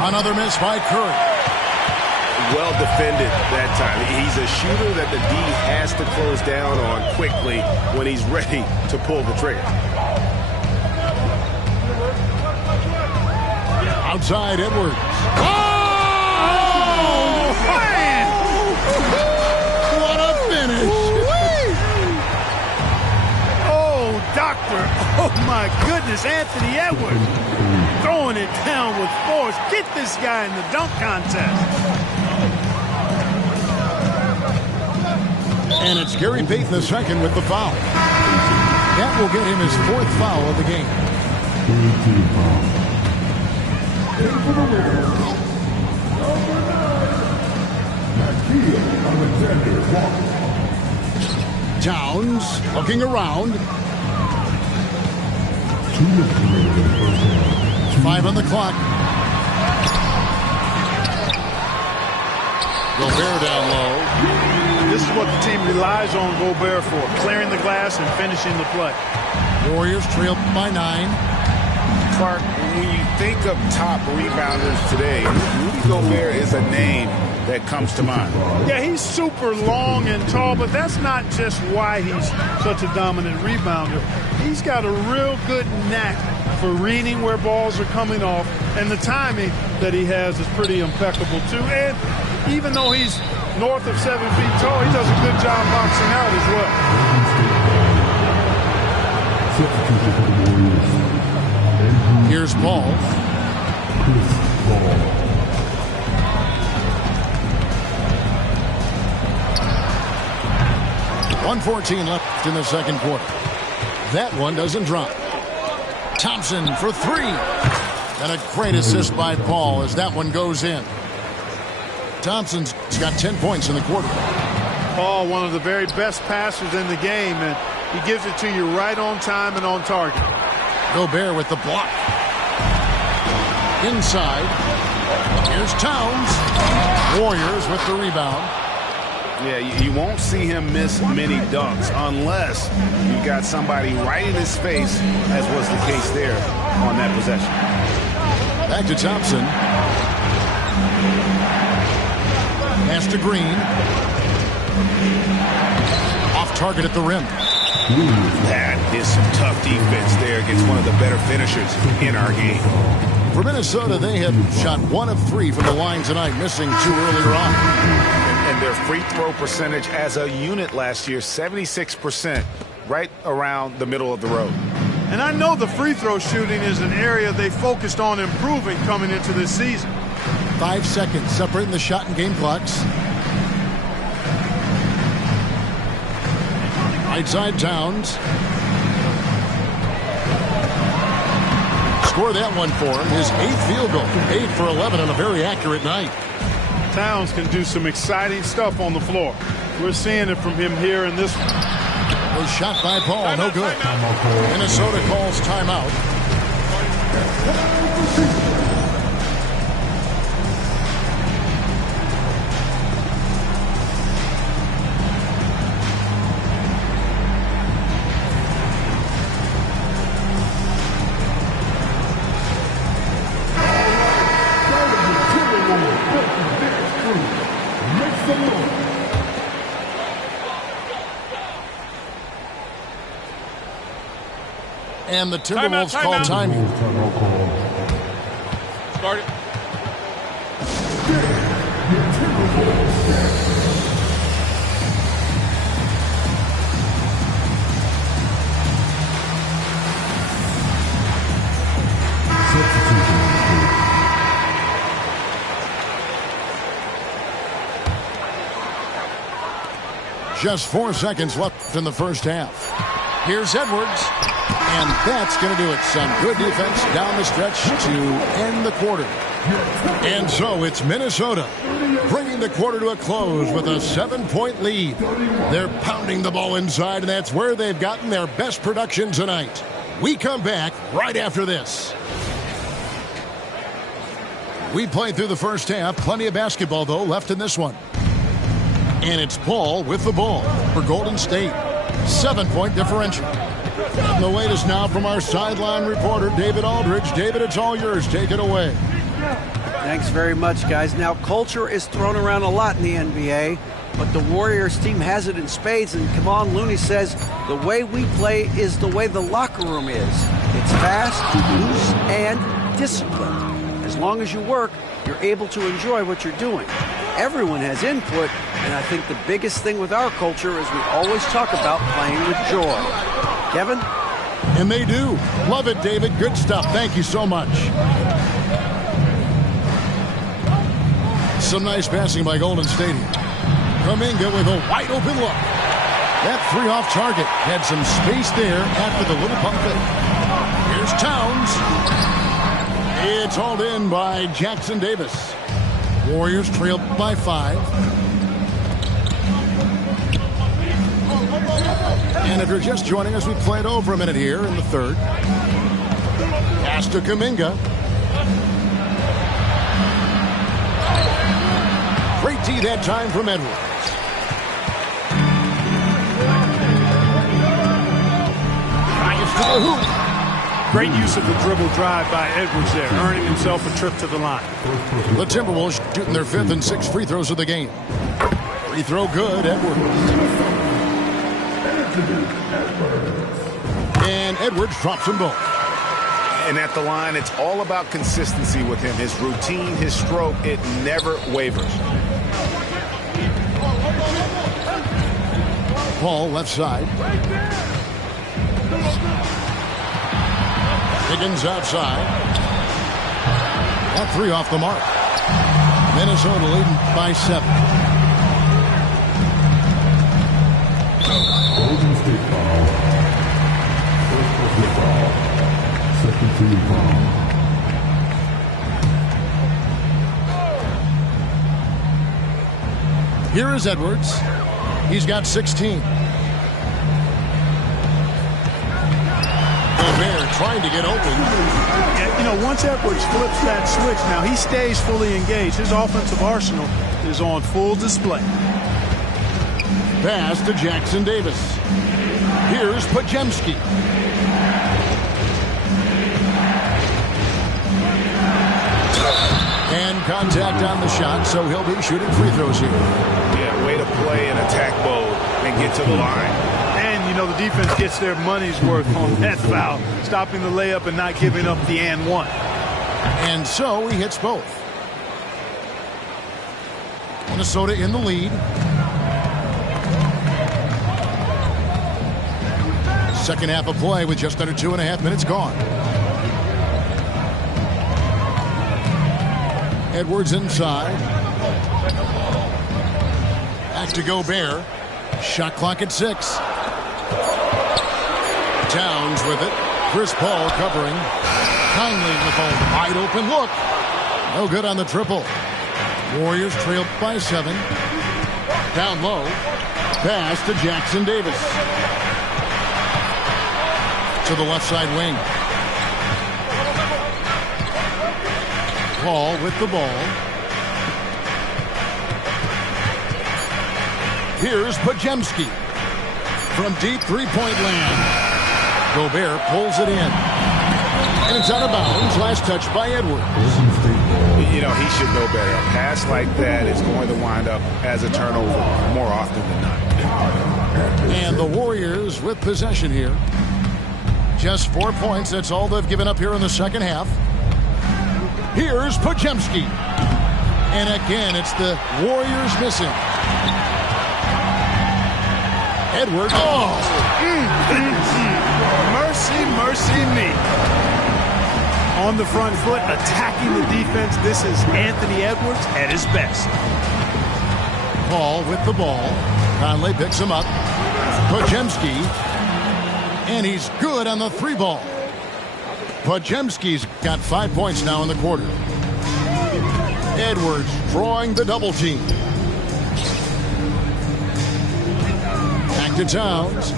Another miss by Curry. Well defended that time. He's a shooter that the D has to close down on quickly when he's ready to pull the trigger. Outside Edwards. Oh, man! What a finish. Oh, doctor. Oh, my goodness. Anthony Edwards throwing it down with force. Get this guy in the dunk contest. And it's Gary Payton II with the foul. That will get him his 4th foul of the game. Towns looking around. 5 on the clock. Gobert down low. This is what the team relies on Gobert for, clearing the glass and finishing the play. Warriors trail by 9. Clark, when you think of top rebounders today, Rudy Gobert is a name that comes to mind. Yeah, he's super long and tall, but that's not just why he's such a dominant rebounder. He's got a real good knack for reading where balls are coming off, and the timing that he has is pretty impeccable too. And even though he's north of 7 feet tall, he does a good job boxing out as well. Here's Ball. 1:14 left in the second quarter. That one doesn't drop. Thompson for 3. And a great assist by Paul as that one goes in. Thompson's got 10 points in the quarter. Paul, one of the very best passers in the game, and he gives it to you right on time and on target. Gobert with the block. Inside. Here's Towns. Warriors with the rebound. Yeah, you won't see him miss many dunks unless you've got somebody right in his face, as was the case there on that possession. Back to Thompson. Pass to Green. Off target at the rim. That is some tough defense there against one of the better finishers in our game. For Minnesota, they had shot 1 of 3 from the line tonight, missing 2 earlier on. And their free throw percentage as a unit last year, 76%, right around the middle of the road. And I know the free throw shooting is an area they focused on improving coming into this season. 5 seconds separating the shot and game clocks. Right side, Towns. Score that one for him. His 8th field goal. 8 for 11 on a very accurate night. Towns can do some exciting stuff on the floor. We're seeing it from him here in this one. Was shot by Paul, no good. Minnesota calls timeout. And the Timberwolves call timing. Start it. Just 4 seconds left in the first half. Here's Edwards. And that's going to do it. Some good defense down the stretch to end the quarter. And so it's Minnesota bringing the quarter to a close with a 7-point lead. They're pounding the ball inside, and that's where they've gotten their best production tonight. We come back right after this. We played through the first half. Plenty of basketball, though, left in this one. And it's Paul with the ball for Golden State. 7-point differential. And the latest now from our sideline reporter, David Aldridge. David, it's all yours. Take it away. Thanks very much, guys. Now, culture is thrown around a lot in the NBA, but the Warriors team has it in spades, and Kevon Looney says the way we play is the way the locker room is. It's fast, loose, and disciplined. As long as you work, you're able to enjoy what you're doing. Everyone has input, and I think the biggest thing with our culture is we always talk about playing with joy. Kevin? And they do. Love it, David. Good stuff. Thank you so much. Some nice passing by Golden State. Kuminga with a wide open look. That 3 off target. Had some space there after the little pump fake. Here's Towns. It's hauled in by Jackson Davis. Warriors trail by 5. And if you're just joining us, we played over a minute here in the third. Pass to Kuminga. Great D that time from Edwards. Drives to the hoop. Great use of the dribble drive by Edwards there, earning himself a trip to the line. The Timberwolves shooting their 5th and 6th free throws of the game. Free throw good, Edwards. And Edwards drops them both. And at the line, it's all about consistency with him. His routine, his stroke, it never wavers. Paul left side. Higgins outside. That 3 off the mark. Minnesota leading by 7. Golden State foul. First personal foul. Second team foul. Here is Edwards. He's got 16. Gobert trying to get open. Yeah, you know, once Edwards flips that switch, now he stays fully engaged. His offensive arsenal is on full display. Pass to Jackson Davis. Here's Podziemski. And contact on the shot, so he'll be shooting free throws here. Yeah, way to play in attack mode and get to the line. And, you know, the the defense gets their money's worth on that foul, stopping the layup and not giving up the and one. And so he hits both. Minnesota in the lead. Second half of play with just under 2.5 minutes gone. Edwards inside. Back to Gobert. Shot clock at 6. Towns with it. Chris Paul covering. Conley with a wide open look. No good on the triple. Warriors trailed by 7. Down low. Pass to Jackson Davis. To the left side wing. Paul with the ball. Here's Podziemski. From deep three-point land. Gobert pulls it in. And it's out of bounds. Last touch by Edwards. You know, he should know better. A pass like that is going to wind up as a turnover more often than not. And the Warriors with possession here. Just 4 points. That's all they've given up here in the second half. Here's Podziemski. And again, it's the Warriors missing. Edwards. Oh! Mercy, mercy me. On the front foot, attacking the defense. This is Anthony Edwards at his best. Paul with the ball. Conley picks him up. Podziemski. And he's good on the 3 ball. Podziemski's got 5 points now in the quarter. Edwards drawing the double team. Back to Towns.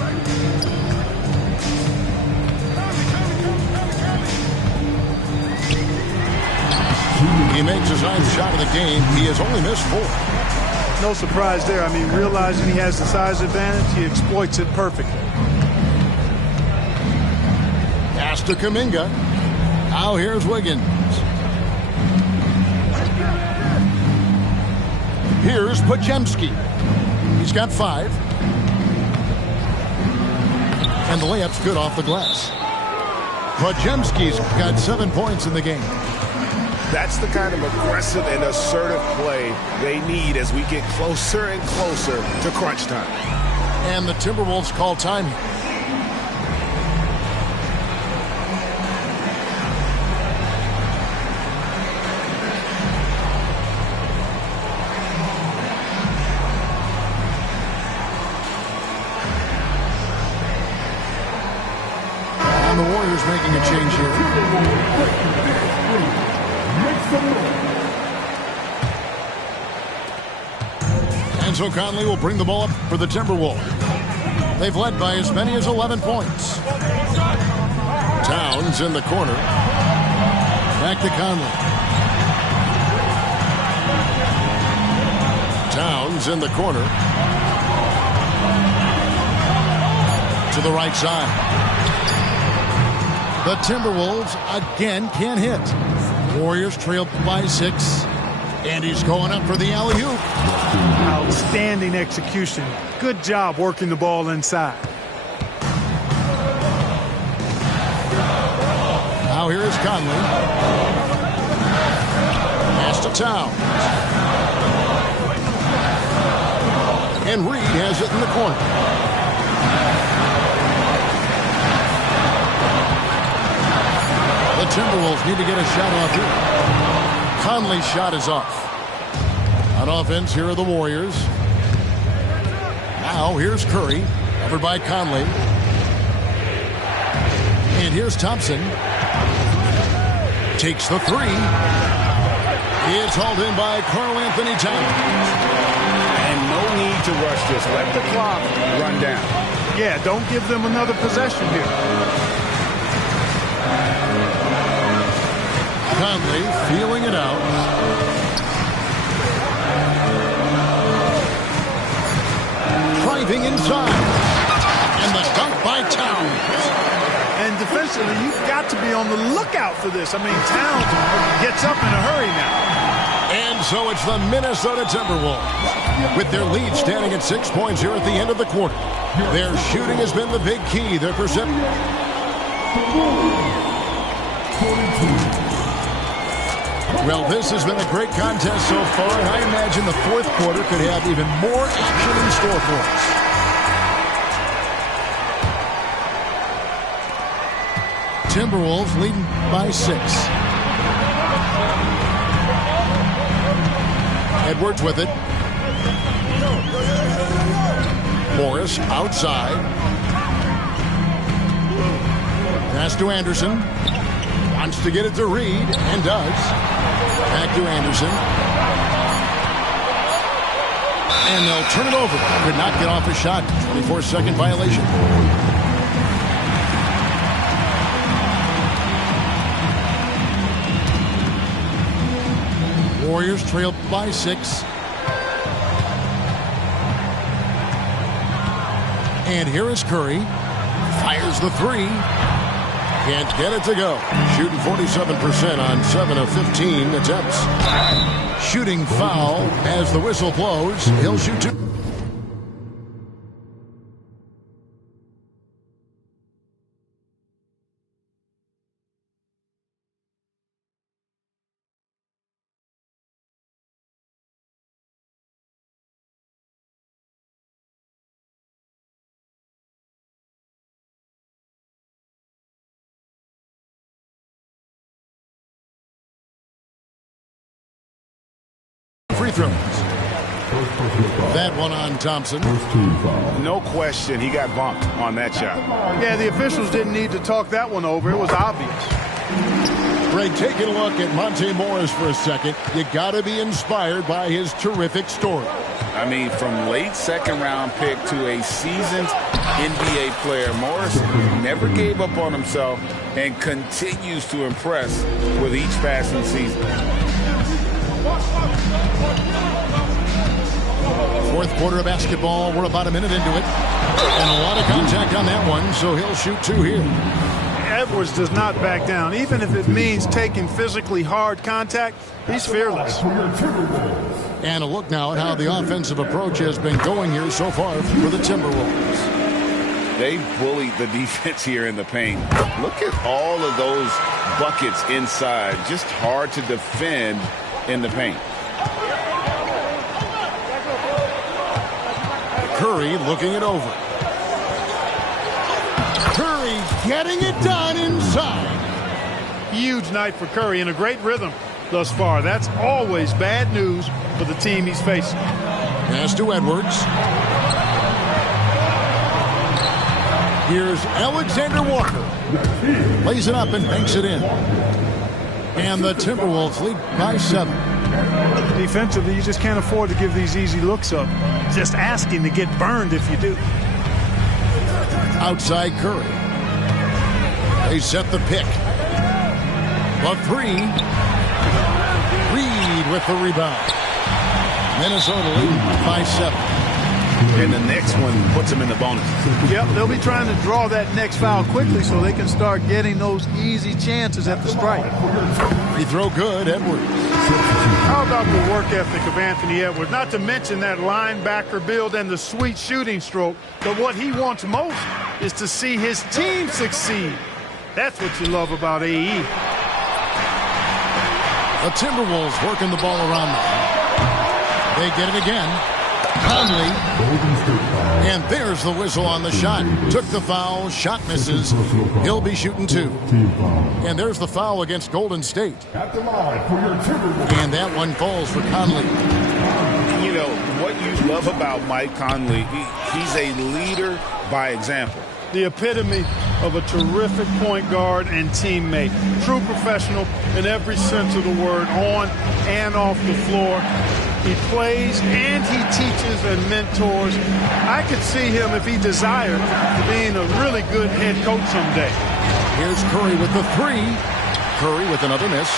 He makes his ninth shot of the game. He has only missed 4. No surprise there. I mean, realizing he has the size advantage, he exploits it perfectly. Pass to Kuminga. Now here's Wiggins. Here's Podziemski. He's got 5. And the layup's good off the glass. Podziemski's got 7 points in the game. That's the kind of aggressive and assertive play they need as we get closer and closer to crunch time. And the Timberwolves call time here. And the Warriors making a change here. And so Conley will bring the ball up for the Timberwolves. They've led by as many as 11 points. Towns in the corner. Back to Conley. Towns in the corner. To the right side. The Timberwolves again can't hit. Warriors trail by 6. And he's going up for the alley-oop. Outstanding execution. Good job working the ball inside. Now here is Conley. Pass to Towns. And Reed has it in the corner. The Timberwolves need to get a shot off here. Conley's shot is off. On offense, here are the Warriors. Now, here's Curry, covered by Conley. And here's Thompson. Takes the 3. It's hauled in by Karl Anthony Towns. And no need to rush this. Let the clock run down. Yeah, don't give them another possession here. Conley feeling it out. Driving inside. And the dunk by Towns. And defensively, you've got to be on the lookout for this. I mean, Towns gets up in a hurry now. And so it's the Minnesota Timberwolves with their lead standing at 6 points here at the end of the quarter. Their shooting has been the big key. Their perception. Well, this has been a great contest so far, and I imagine the fourth quarter could have even more action in store for us. Timberwolves leading by 6. Edwards with it. Morris outside. Pass to Anderson. Wants to get it to Reed, and does. Back to Anderson. And they'll turn it over. Could not get off a shot. 24-second violation. Warriors trail by 6. And here is Curry. Fires the 3. Can't get it to go. Shooting 47% on 7 of 15 attempts. Shooting foul as the whistle blows. He'll shoot 2. Free throws. That one on Thompson. No question, he got bumped on that shot. Yeah, the officials didn't need to talk that one over. It was obvious. Ray, taking a look at Monte Morris for a second, you got to be inspired by his terrific story. I mean, from late second-round pick to a seasoned NBA player, Morris never gave up on himself and continues to impress with each passing season. Fourth quarter of basketball. We're about a minute into it. And a lot of contact on that one, so he'll shoot 2 here. Edwards does not back down. Even if it means taking physically hard contact, he's fearless. And a look now at how the offensive approach has been going here so far for the Timberwolves. They bullied the defense here in the paint. Look at all of those buckets inside. Just hard to defend in the paint. Curry looking it over. Curry getting it done inside. Huge night for Curry and a great rhythm thus far. That's always bad news for the team he's facing. Pass to Edwards. Here's Alexander Walker. Lays it up and banks it in. And the Timberwolves lead by 7. Defensively, you just can't afford to give these easy looks up. Just asking to get burned if you do. Outside Curry. They set the pick. The 3. Reed with the rebound. Minnesota leading by 7. And the next one puts them in the bonus. Yep, they'll be trying to draw that next foul quickly so they can start getting those easy chances at the strike. Free throw good, Edwards. How about the work ethic of Anthony Edwards? Not to mention that linebacker build and the sweet shooting stroke. But what he wants most is to see his team succeed. That's what you love about AE. The Timberwolves working the ball around them. They get it again. Conley. And there's the whistle on the shot. Took the foul. Shot misses. He'll be shooting 2. And there's the foul against Golden State. And that one falls for Conley. You know, what you love about Mike Conley, he's a leader by example. The epitome of a terrific point guard and teammate. True professional in every sense of the word, on and off the floor. He plays and he teaches and mentors. I could see him, if he desired, being a really good head coach someday. Here's Curry with the 3. Curry with another miss.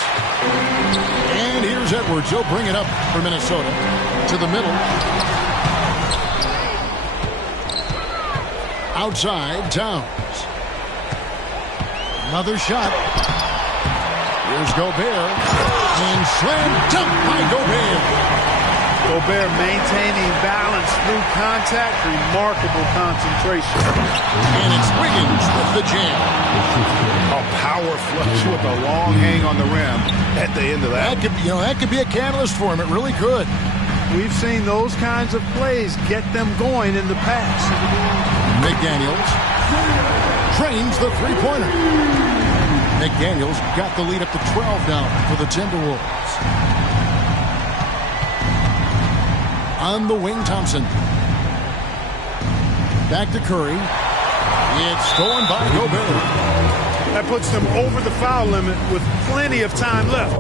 And here's Edwards. He'll bring it up for Minnesota to the middle. Outside, Towns. Another shot. Here's Gobert. And slam dunk by Gobert. Gobert maintaining balance through contact. Remarkable concentration. And it's Wiggins with the jam. A power flush with a long hang on the rim at the end of that. That could be a catalyst for him. It really could. We've seen those kinds of plays get them going in the past. McDaniels trains the three-pointer. McDaniels got the lead up to 12 now for the Timberwolves. On the wing, Thompson. Back to Curry. It's stolen by Gobert. That puts them over the foul limit with plenty of time left.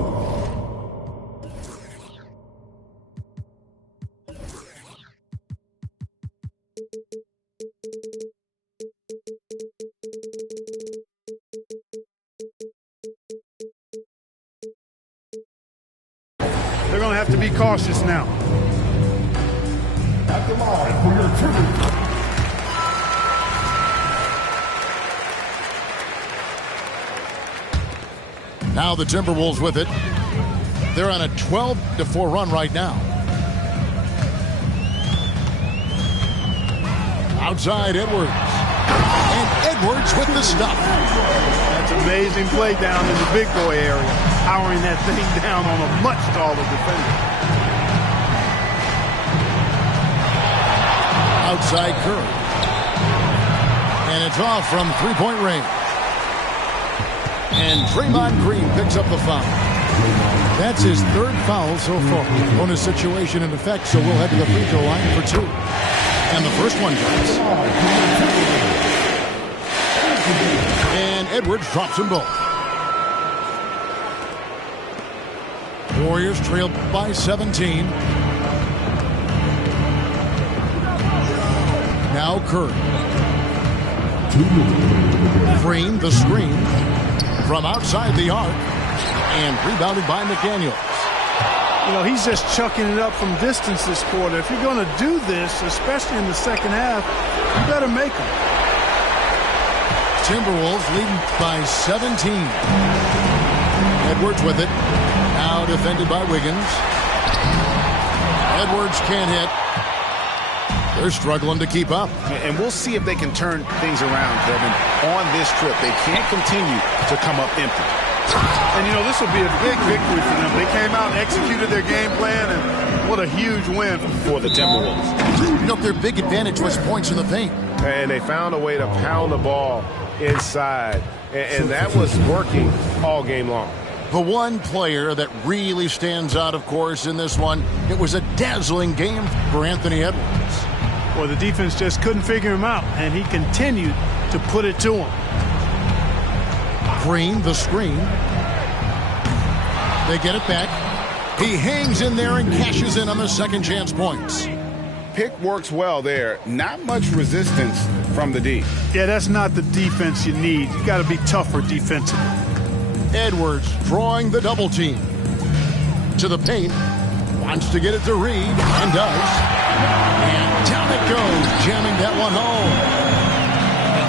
They're going to have to be cautious now. At the line for your turn. Now the Timberwolves with it. They're on a 12-4 run right now. Outside Edwards. And Edwards with the stuff. That's amazing play down in the big boy area. Powering that thing down on a much taller defender. Outside Curry. And it's off from three-point range. And Draymond Green picks up the foul. That's his third foul so far. Bonus situation in effect, so we'll head to the free throw line for two. And the first one drops. And Edwards drops them both. Warriors trailed by 17. Now Curry. Green, the screen. From outside the arc. And rebounded by McDaniels. You know, he's just chucking it up from distance this quarter. If you're going to do this, especially in the second half, you better make them. Timberwolves leading by 17. Edwards with it. Now defended by Wiggins. Edwards can't hit. They're struggling to keep up. And we'll see if they can turn things around, Kevin, on this trip. They can't continue to come up empty. And, you know, this will be a big victory for them. They came out and executed their game plan, and what a huge win for the Timberwolves. You know, their big advantage was points in the paint. And they found a way to pound the ball inside. And that was working all game long. The one player that really stands out, of course, in this one, it was a dazzling game for Anthony Edwards. Well, the defense just couldn't figure him out, and he continued to put it to him. Green, the screen. They get it back. He hangs in there and cashes in on the second chance points. Pick works well there. Not much resistance from the D. Yeah, that's not the defense you need. You got to be tougher defensively. Edwards drawing the double team. To the paint. Wants to get it to Reed, and does. And down it goes, jamming that one home.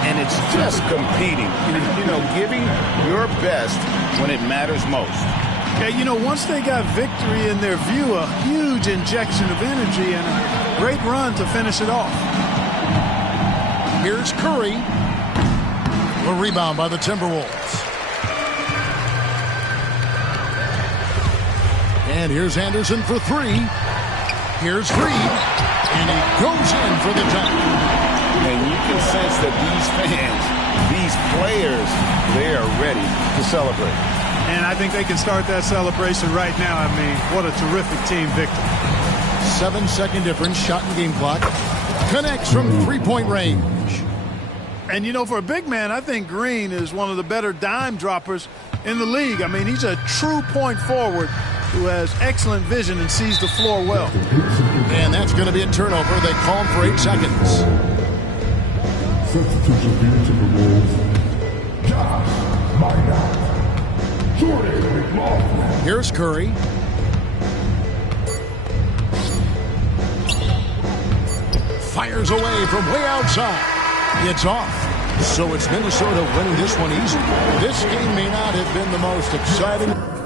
And it's just competing. You know, giving your best when it matters most. Yeah, you know, once they got victory in their view, a huge injection of energy and a great run to finish it off. Here's Curry. A rebound by the Timberwolves. And here's Anderson for three. Here's Reed. And he goes in for the dunk. And you can sense that these fans, these players, they are ready to celebrate. And I think they can start that celebration right now. I mean, what a terrific team victory. 7-second difference, shot and game clock. Connects from three-point range. And, you know, for a big man, I think Green is one of the better dime droppers in the league. I mean, he's a true point forward who has excellent vision and sees the floor well. And that's going to be a turnover. They call him for 8 seconds. Substitution here to the Wolves. Josh, line out. Jordan McLaughlin. Here's Curry. Fires away from way outside. It's off. So it's Minnesota winning this one easy. This game may not have been the most exciting.